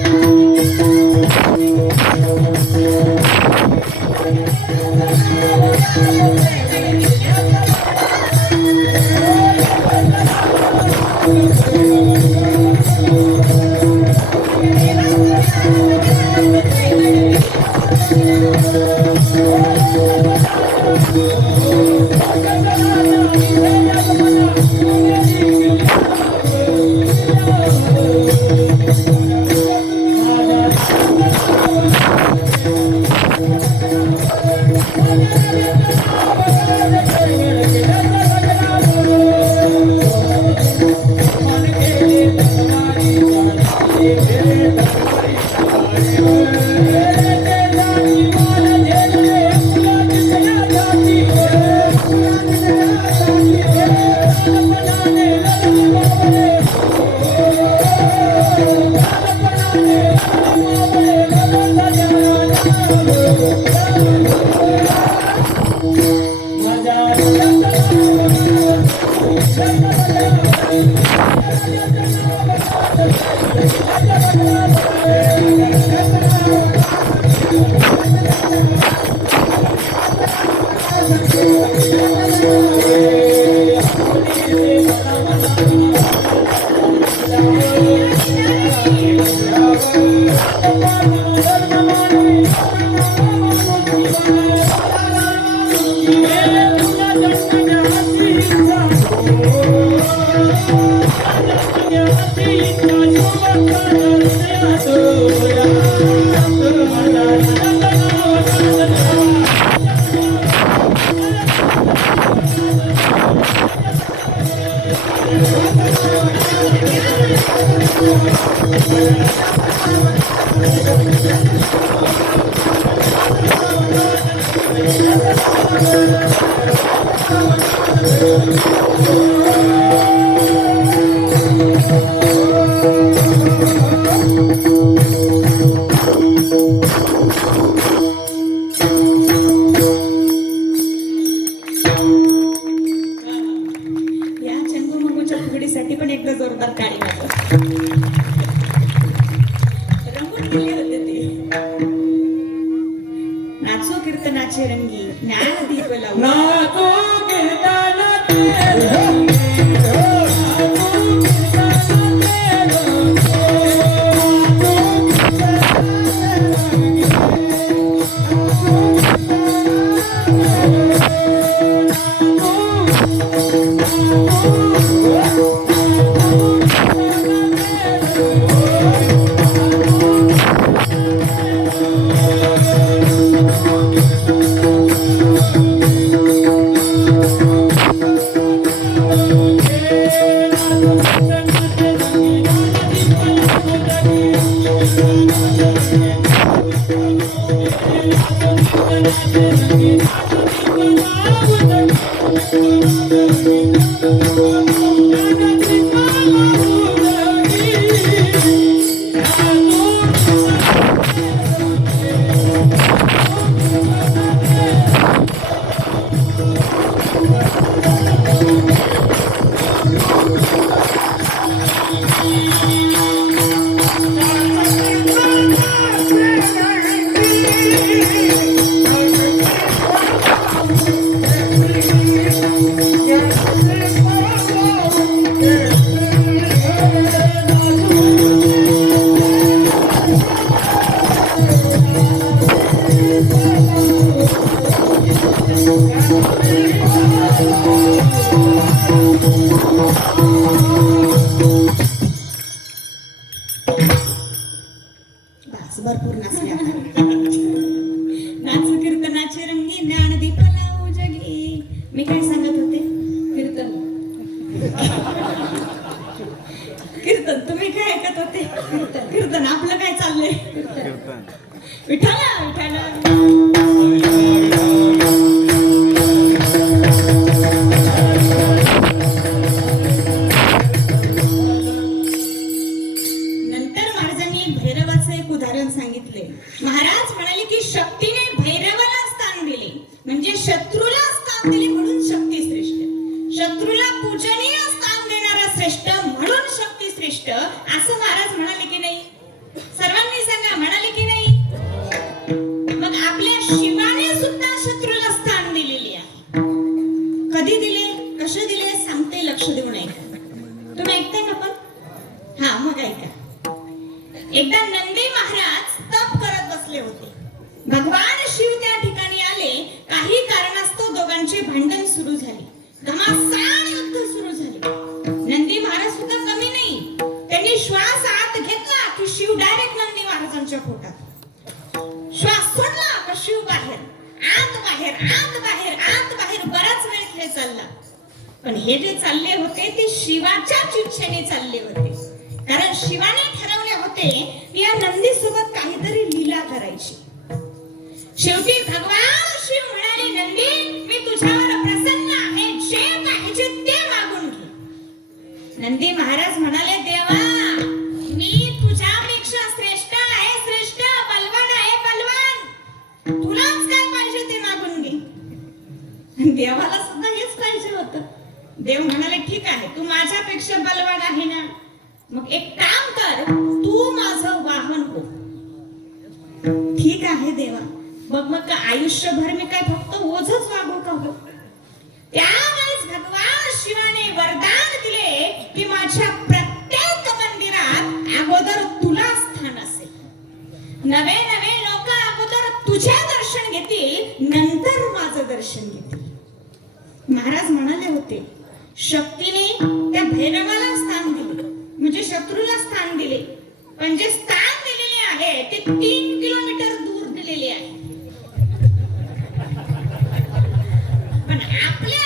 पण एकदा जोरदार टाळी वाजवा. रंगून गेले होते ते. नाचो कीर्तनाचे रंगी ज्ञान दीप लावू. नाचो कीर्तनाचे रंगी. बस भरपूर नाचले आता. नाचू कीर्तनाचे रंगी ज्ञानदीप लावू जगी. मी काय सांगत होते? कीर्तन. कीर्तन. तुम्ही काय ऐकत होते? कीर्तन. आपलं काय चाललंय? विठाला विठाला. नंतर महाराजांनी एक भैरवाचं एक उदाहरण सांगितले. महाराज म्हणाले की शक्तीने भैरवाला स्थान दिले, म्हणजे शत्रूला स्थान दिले म्हणून शक्ती श्रेष्ठ. शत्रूला पूजनीय स्थान देणारा श्रेष्ठ म्हणून शक्ती श्रेष्ठ, असं महाराज म्हणाले की नाही? सर्वांनी सांगा, म्हणाले की नाही? मग आपल्या शिवाने सुद्धा शत्रूला स्थान दिलेले आहे. कधी दिले, कसे दिले सांगते, लक्ष देऊन ऐका. तुम्ही ऐकताय का? पण हा, मग ऐका. एकदा नंदी महाराज तप करत बसले होते. भगवान शिव त्या ठिकाणी आले. काही कारणास्तव दोघांचे भांडण सुरू झाले. घमासान युद्ध सुरू झाले. नंदी महाराज सुद्धा कमी नाही. त्यांनी श्वास आत घेतला की शिव डायरेक्ट नंदी महाराजांच्या पोटात. श्वास सोडला का शिव बाहेर, आत बाहेर, आत बाहेर, आत बाहेर. बराच वेळ खेळ चालला. पण हे जे चालले होते ते शिवाच्याच इच्छेने चालले होते. कारण शिवाने ठरवले होते की या नंदी सोबत काहीतरी लीला करायची. शेवटी भगवान शिव म्हणाले, नंदी मी तुझ्यावर प्रसन्न आहे, जे पाहिजे ते मागून घे. नंदी महाराज म्हणाले, देवा मी तुझ्यापेक्षा श्रेष्ठ आहे, श्रेष्ठ, बलवान आहे, बलवान. तुलाच काय पाहिजे ते मागून घे. देवाला सुद्धा हेच पाहिजे होतं. देव म्हणाले, ठीक आहे, तू माझ्यापेक्षा बलवान आहे ना, मग एक काम कर, तू माझं वाहन हो. ठीक आहे देवा, मग का आयुष्यभर मी काय फक्त ओझच वागू का हो? त्यावेळेस भगवान शिवाने वरदान दिले की माझ्या प्रत्येक मंदिरात अगोदर तुला स्थान असेल. नवे नवे लोक अगोदर तुझे दर्शन घेतील, नंतर माझं दर्शन घेतील. महाराज म्हणाले होते, शक्तीने त्या भैरवाला स्थान दिले, म्हणजे शत्रूला स्थान दिले. पण जे स्थान दिलेले आहे ते 3 किलोमीटर दूर दिलेले आहे. पण आपल्या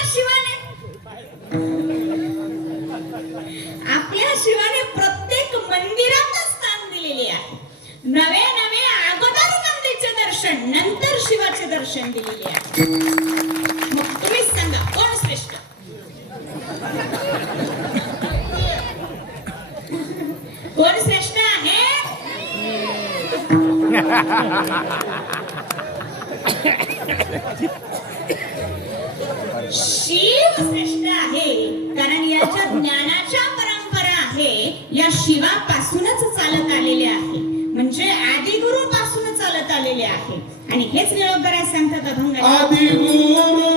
शिवाने प्रत्येक मंदिरात स्थान दिलेले आहे. नवे नवे अगोदर नंदीचे दर्शन, नंतर शिवाचे दर्शन दिलेले आहे. मग तुम्हीच सांगा, कोण श्रेष्ठ? कोण श्रेष्ठ आहे? शिव श्रेष्ठ आहे. कारण याच्या ज्ञानाच्या परंपरा आहे, या शिवापासूनच चालत आलेले आहे, म्हणजे आदिगुरु पासून चालत आलेले आहे. आणि हेच निरोधराय सांगतात अभंगात, आदिगुरु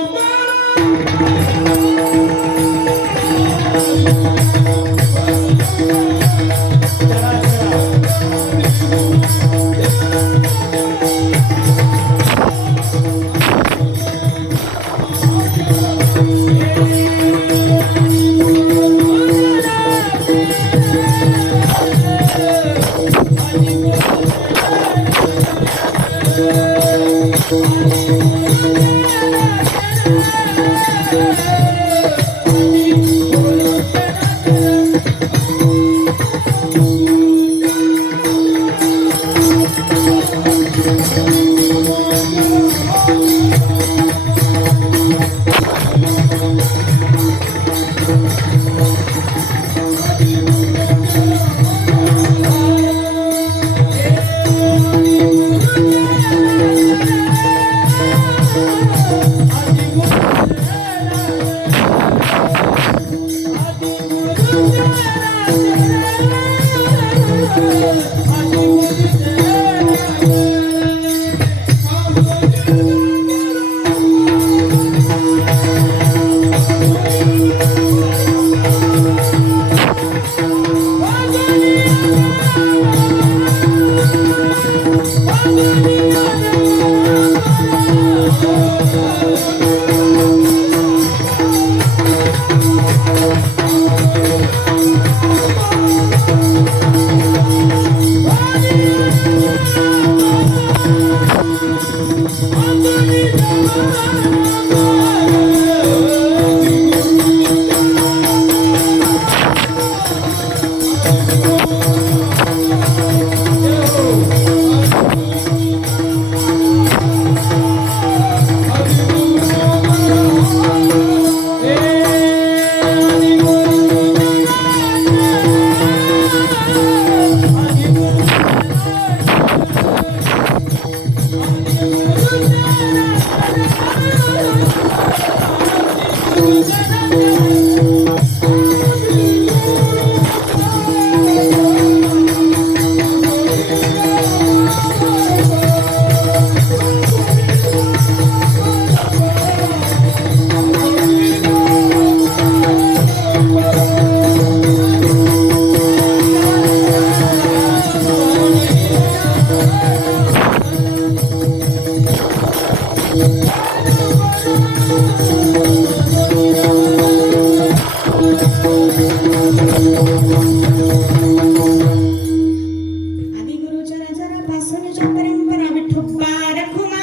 आदि गुरुचरा जरा पासूनच्या परंपरा विठोबा रखुमाई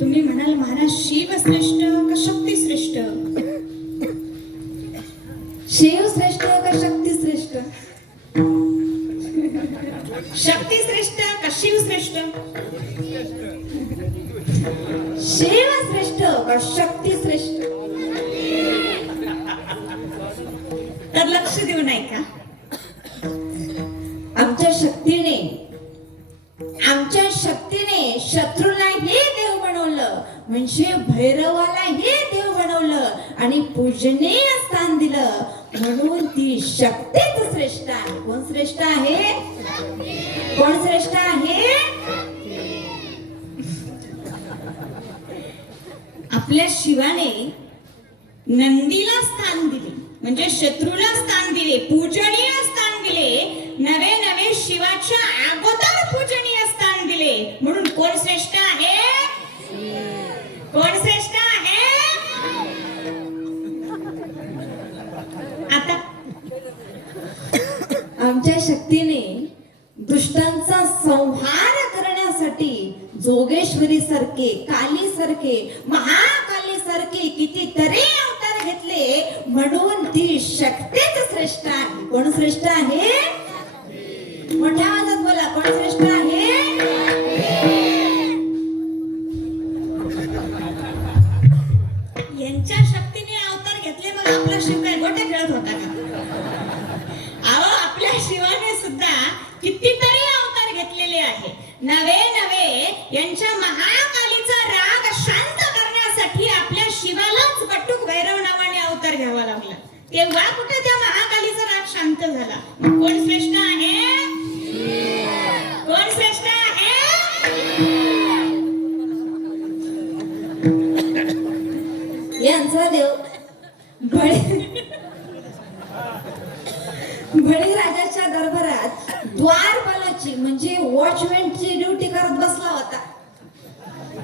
तुम्ही म्हणाल महाराज शिव श्रेष्ठ का शक्ती श्रेष्ठ? शिव श्रेष्ठ का शक्ती श्रेष्ठ? शक्ती श्रेष्ठ का शिव श्रेष्ठ? शिव श्रेष्ठ का शक्ती श्रेष्ठ? तर लक्ष देऊ नाही का? आमच्या शक्तीने शत्रूला हे देव बनवलं, म्हणजे भैरवाला हे देव बनवलं आणि पूजनीय स्थान दिलं, म्हणून ती शक्तीच श्रेष्ठ आहे. कोण श्रेष्ठ आहे? कोण श्रेष्ठ आहे? आपल्या शिवाने नंदीला स्थान दिले, म्हणजे शत्रूला स्थान दिले, पूजनीय स्थान दिले, नवे नवे शिवाच्या अगोदर पूजनीय स्थान दिले, म्हणून कोण श्रेष्ठ आहे? कोण श्रेष्ठ आहे? आता आमच्या शक्तीने दुष्टांचा संहार करण्यासाठी जोगेश्वरी सारखे, काली सारखे, महाकाली सारखे कितीतरी अवतार घेतले, म्हणून ती शक्तीच श्रेष्ठ आहे. कोण श्रेष्ठ आहे? मोठ्या आवाजात बोला, कोण श्रेष्ठ आहे? यांच्या शक्तीने अवतार घेतले, मग आपला शिव काय गोट्या खेळत होता का? अहो, आपल्या शिवाने सुद्धा कितीतरी अवतार घेतलेले आहे. नवे नवे यांच्या महाकालीचा राग शांत करण्यासाठी आपल्या शिवालाच बटुक भैरव नावाने अवतार घ्यावा लागला. तेव्हा कुठे त्या महाकालीचा राग शांत झाला. मग कोण श्रेष्ठ आहे? कोण श्रेष्ठ आहे? यांचा देव बळीराजाच्या दरबारात द्वारपालाची म्हणजे वॉचमॅनची ड्युटी करत बसला होता.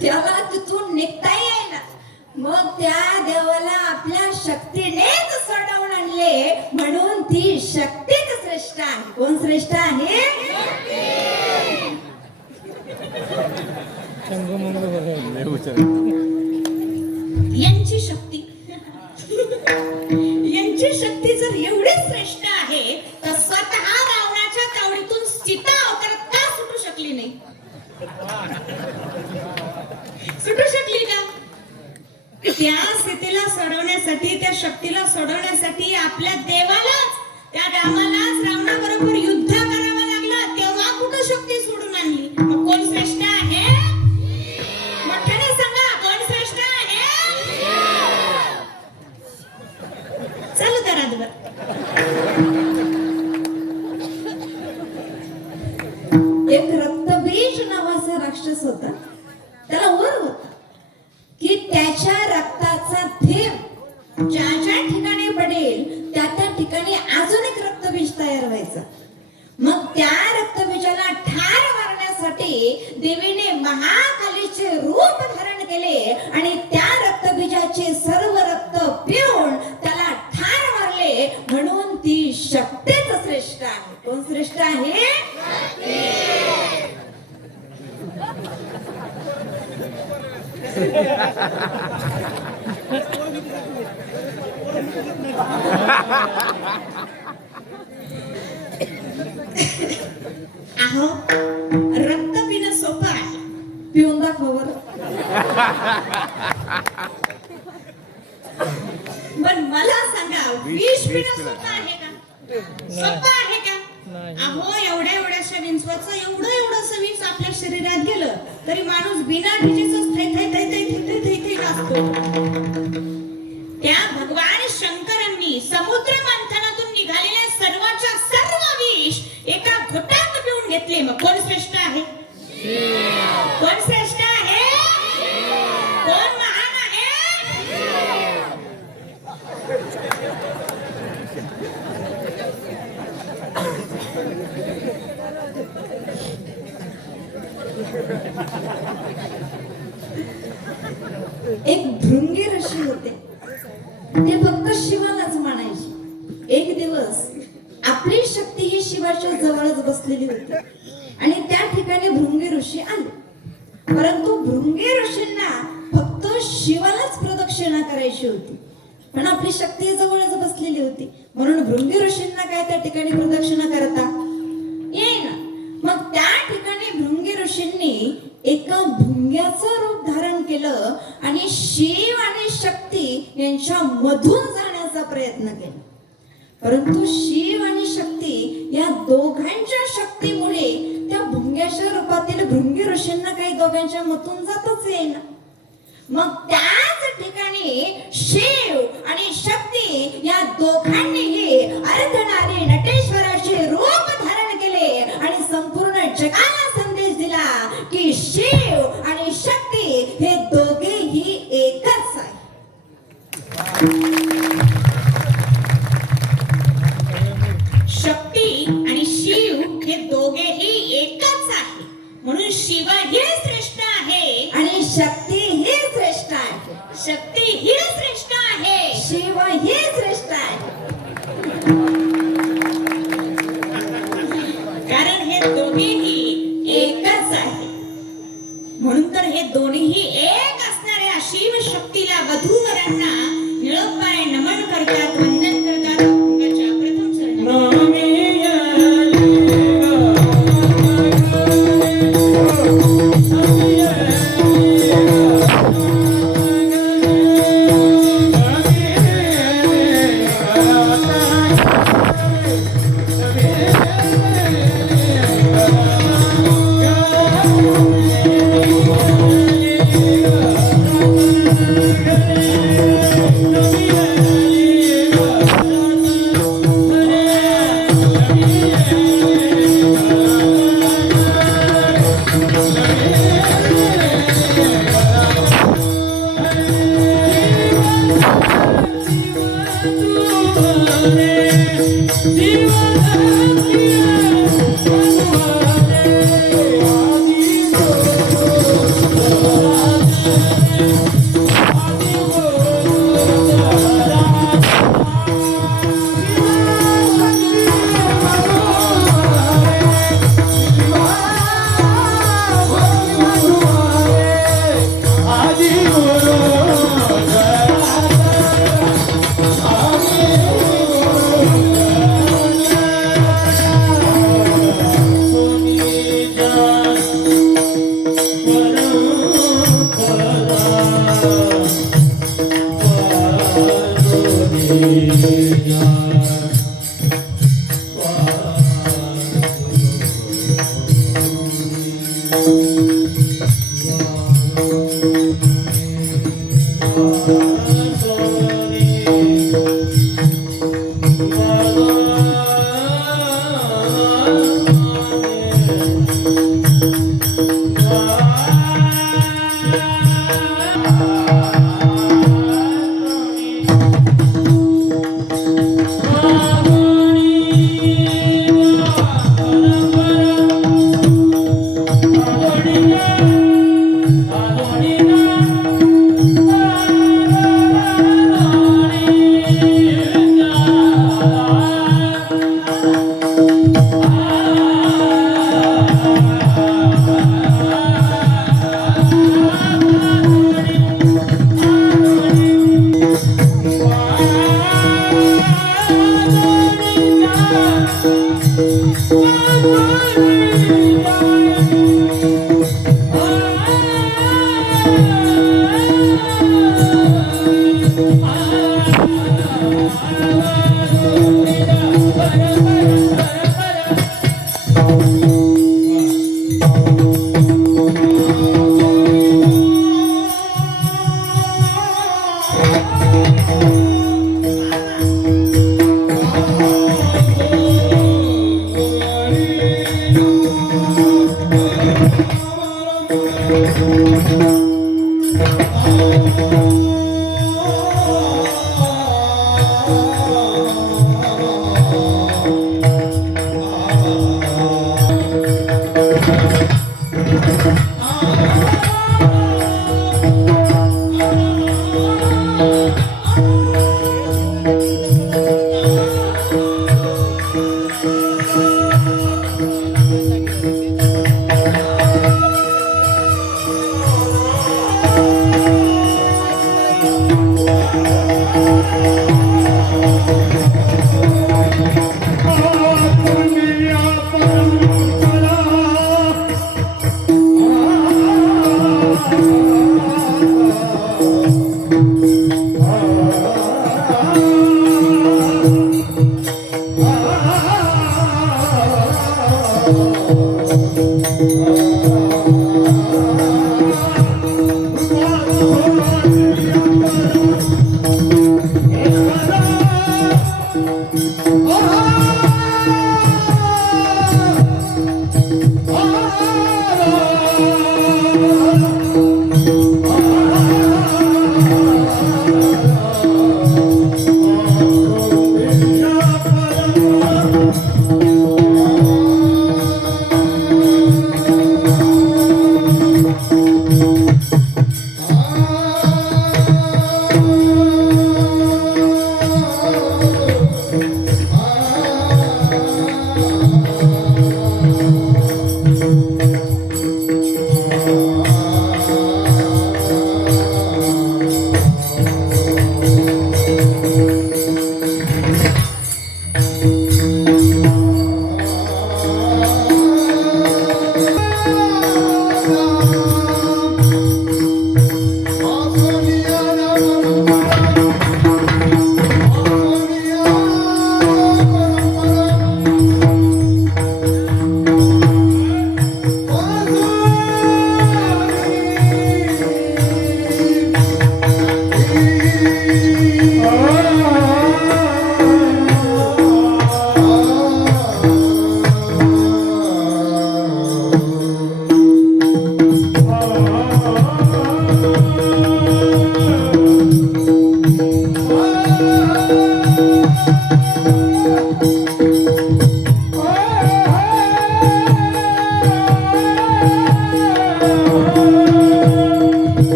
त्याला तिथून निघता येईना. मग त्या देवाला आपल्या शक्तीनेच सोडवून आणले, म्हणून ती शक्तीच श्रेष्ठ आहे. कोण श्रेष्ठ आहे? यांची शक्ती यांची शक्ती जर एवढी श्रेष्ठ आहे, तर स्वतः रावणाच्या तावडीतून सीता अवतारात का सुटू शकली नाही? सुटू शकली का? त्या सीतेला सोडवण्यासाठी, त्या शक्तीला सोडवण्यासाठी आपल्या देवालाच, त्या रामालाच रावणाबरोबर युद्ध करावं लागलं. तेव्हा कुठं शक्ती सोडून आणली? मग कोण श्रेष्ठ आहे? मोठ्याने सांगा, कोण श्रेष्ठ आहे? चालू करा रातभर. एक रक्तबीज नावाचा राक्षस होता. त्याला वर होता की त्याच्या रक्ताचा थेंब ज्या ज्या ठिकाणी पडेल त्या त्या ठिकाणी अजून एक रक्तबीज तयार व्हायचं. मग त्या रक्तबीजाला ठार मारण्यासाठी देवीने महाकालीचे रूप धारण केले आणि त्या रक्तबीजाचे सर्व रक्त पिऊन त्याला ठार मारले, म्हणून ती शक्तीच श्रेष्ठ आहे. कोण श्रेष्ठ आहे? अहो, रक्त पिणं सोपं आहे. पिऊन दाखव बरं. पण मला सांगा, विष पिणं सोपं आहे का? सोपं आहे का? अहो एवढ्या एवढ्याशा विंचवाचं एवढंसं विंच आपल्या शरीरात गेलं तरी माणूस बिना डीजेच थै थै थै थै थै थै थै नाचतो. त्या भगवान शंकरांनी समुद्र मंथनातून निघालेल्या सर्वांच्या सर्व विष एका घोटात पिऊन घेतले. मग कोण श्रेष्ठ आहे? कोण श्रेष्ठ आहे? कोण महान आहे? एक भृंगी ऋषी होते. ते फक्त शिवालाच म्हणायचे. एक दिवस आपली शक्ती ही शिवाच्या जवळच बसलेली होती आणि त्या ठिकाणी भृंगी ऋषी आले. परंतु भृंगी ऋषींना फक्त शिवालाच प्रदक्षिणा करायची होती, पण आपली शक्ती जवळच बसलेली होती म्हणून भृंगी ऋषींना काय त्या ठिकाणी प्रदक्षिणा करता येईना. मग त्या ठिकाणी भृंगी ऋषींनी एका भुंग्याचं रूप धारण केलं आणि शिव आणि शक्ती यांच्या मधून जाण्याचा प्रयत्न केला. परंतु शिव आणि शक्ती या दोघांच्या शक्तीमुळे त्या भुंग्याच्या रूपातील भृंगी ऋषींना काही दोघांच्या मधून जातच येईना. मग त्याच ठिकाणी शिव आणि शक्ती या दोघांनीही अर्धनारी नटेश्वराचे रूप धारण केले आणि संपूर्ण जगाला संदेश दिला की शिव आणि शक्ती हे दोघेही एकच आहे. शक्ती आणि शिव हे दोघेही एकच आहे म्हणून शिव हे श्रेष्ठ आहे आणि शक्ती ही श्रेष्ठ आहे. शक्ती ही श्रेष्ठ आहे. शिव ही श्रेष्ठ आहे. कारण हे दोघेही एकच आहे. म्हणून तर हे दोन्हीही एक असणाऱ्या शिव शक्तीला वधूवरांना निळपाय नमन करतात, वंदन करतात. गंगाच्या प्रथम चरणात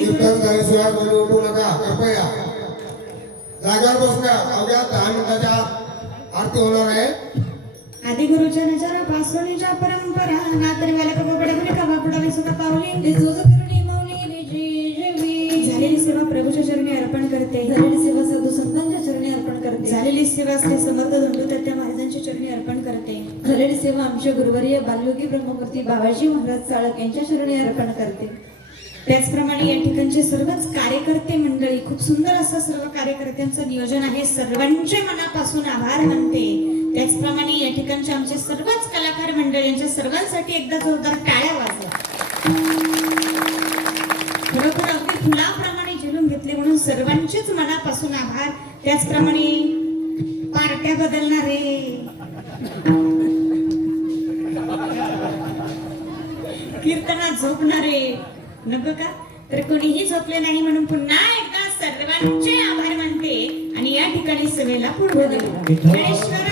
कीर्तन झाल्याशिवाय कोणी उठू नका कृपया जागेवर बसू नका. अवघ्या 10 मिनिटाच्या आत आरती होणार आहे. आदि गुरुच्या नजरापासूनच्या परंपरा नातर वाला कपडे गुणे का बापडावे सुद्धा पावली ते जोज करुणी माऊली जी जेवी झालेली सेवा प्रभूच्या चरणी अर्पण करते. झालेली सेवा साधू संतांच्या चरणी अर्पण करते. झालेली सेवा श्री समर्थ धंडू महाराजांच्या चरणी अर्पण करते. झालेली सेवा आमच्या गुरुवर्य बालयोगी ब्रह्ममूर्ती बाबाजी महाराज चाळक यांच्या चरणी अर्पण करते. त्याचप्रमाणे या ठिकाणचे सर्वच कार्यकर्ते मंडळी खूप सुंदर असं सर्व कार्यकर्त्यांचं नियोजन आहे. सर्वांचे मनापासून आभार मानते. त्याचप्रमाणे या ठिकाणचे आमचे सर्वच कलाकार मंडळी यांच्या सर्वांसाठी एकदा जोरदार टाळ्या वाजवा. खरोखर अगदी फुलाप्रमाणे झेलून घेतले म्हणून सर्वांचेच मनापासून आभार. त्याचप्रमाणे पार्ट्या बदलणारे कीर्तनात झोपणारे नको का तर कोणीही झोपले नाही म्हणून पुन्हा एकदा सर्वांचे आभार मानते आणि या ठिकाणी सभेला पुढे गणेश्वर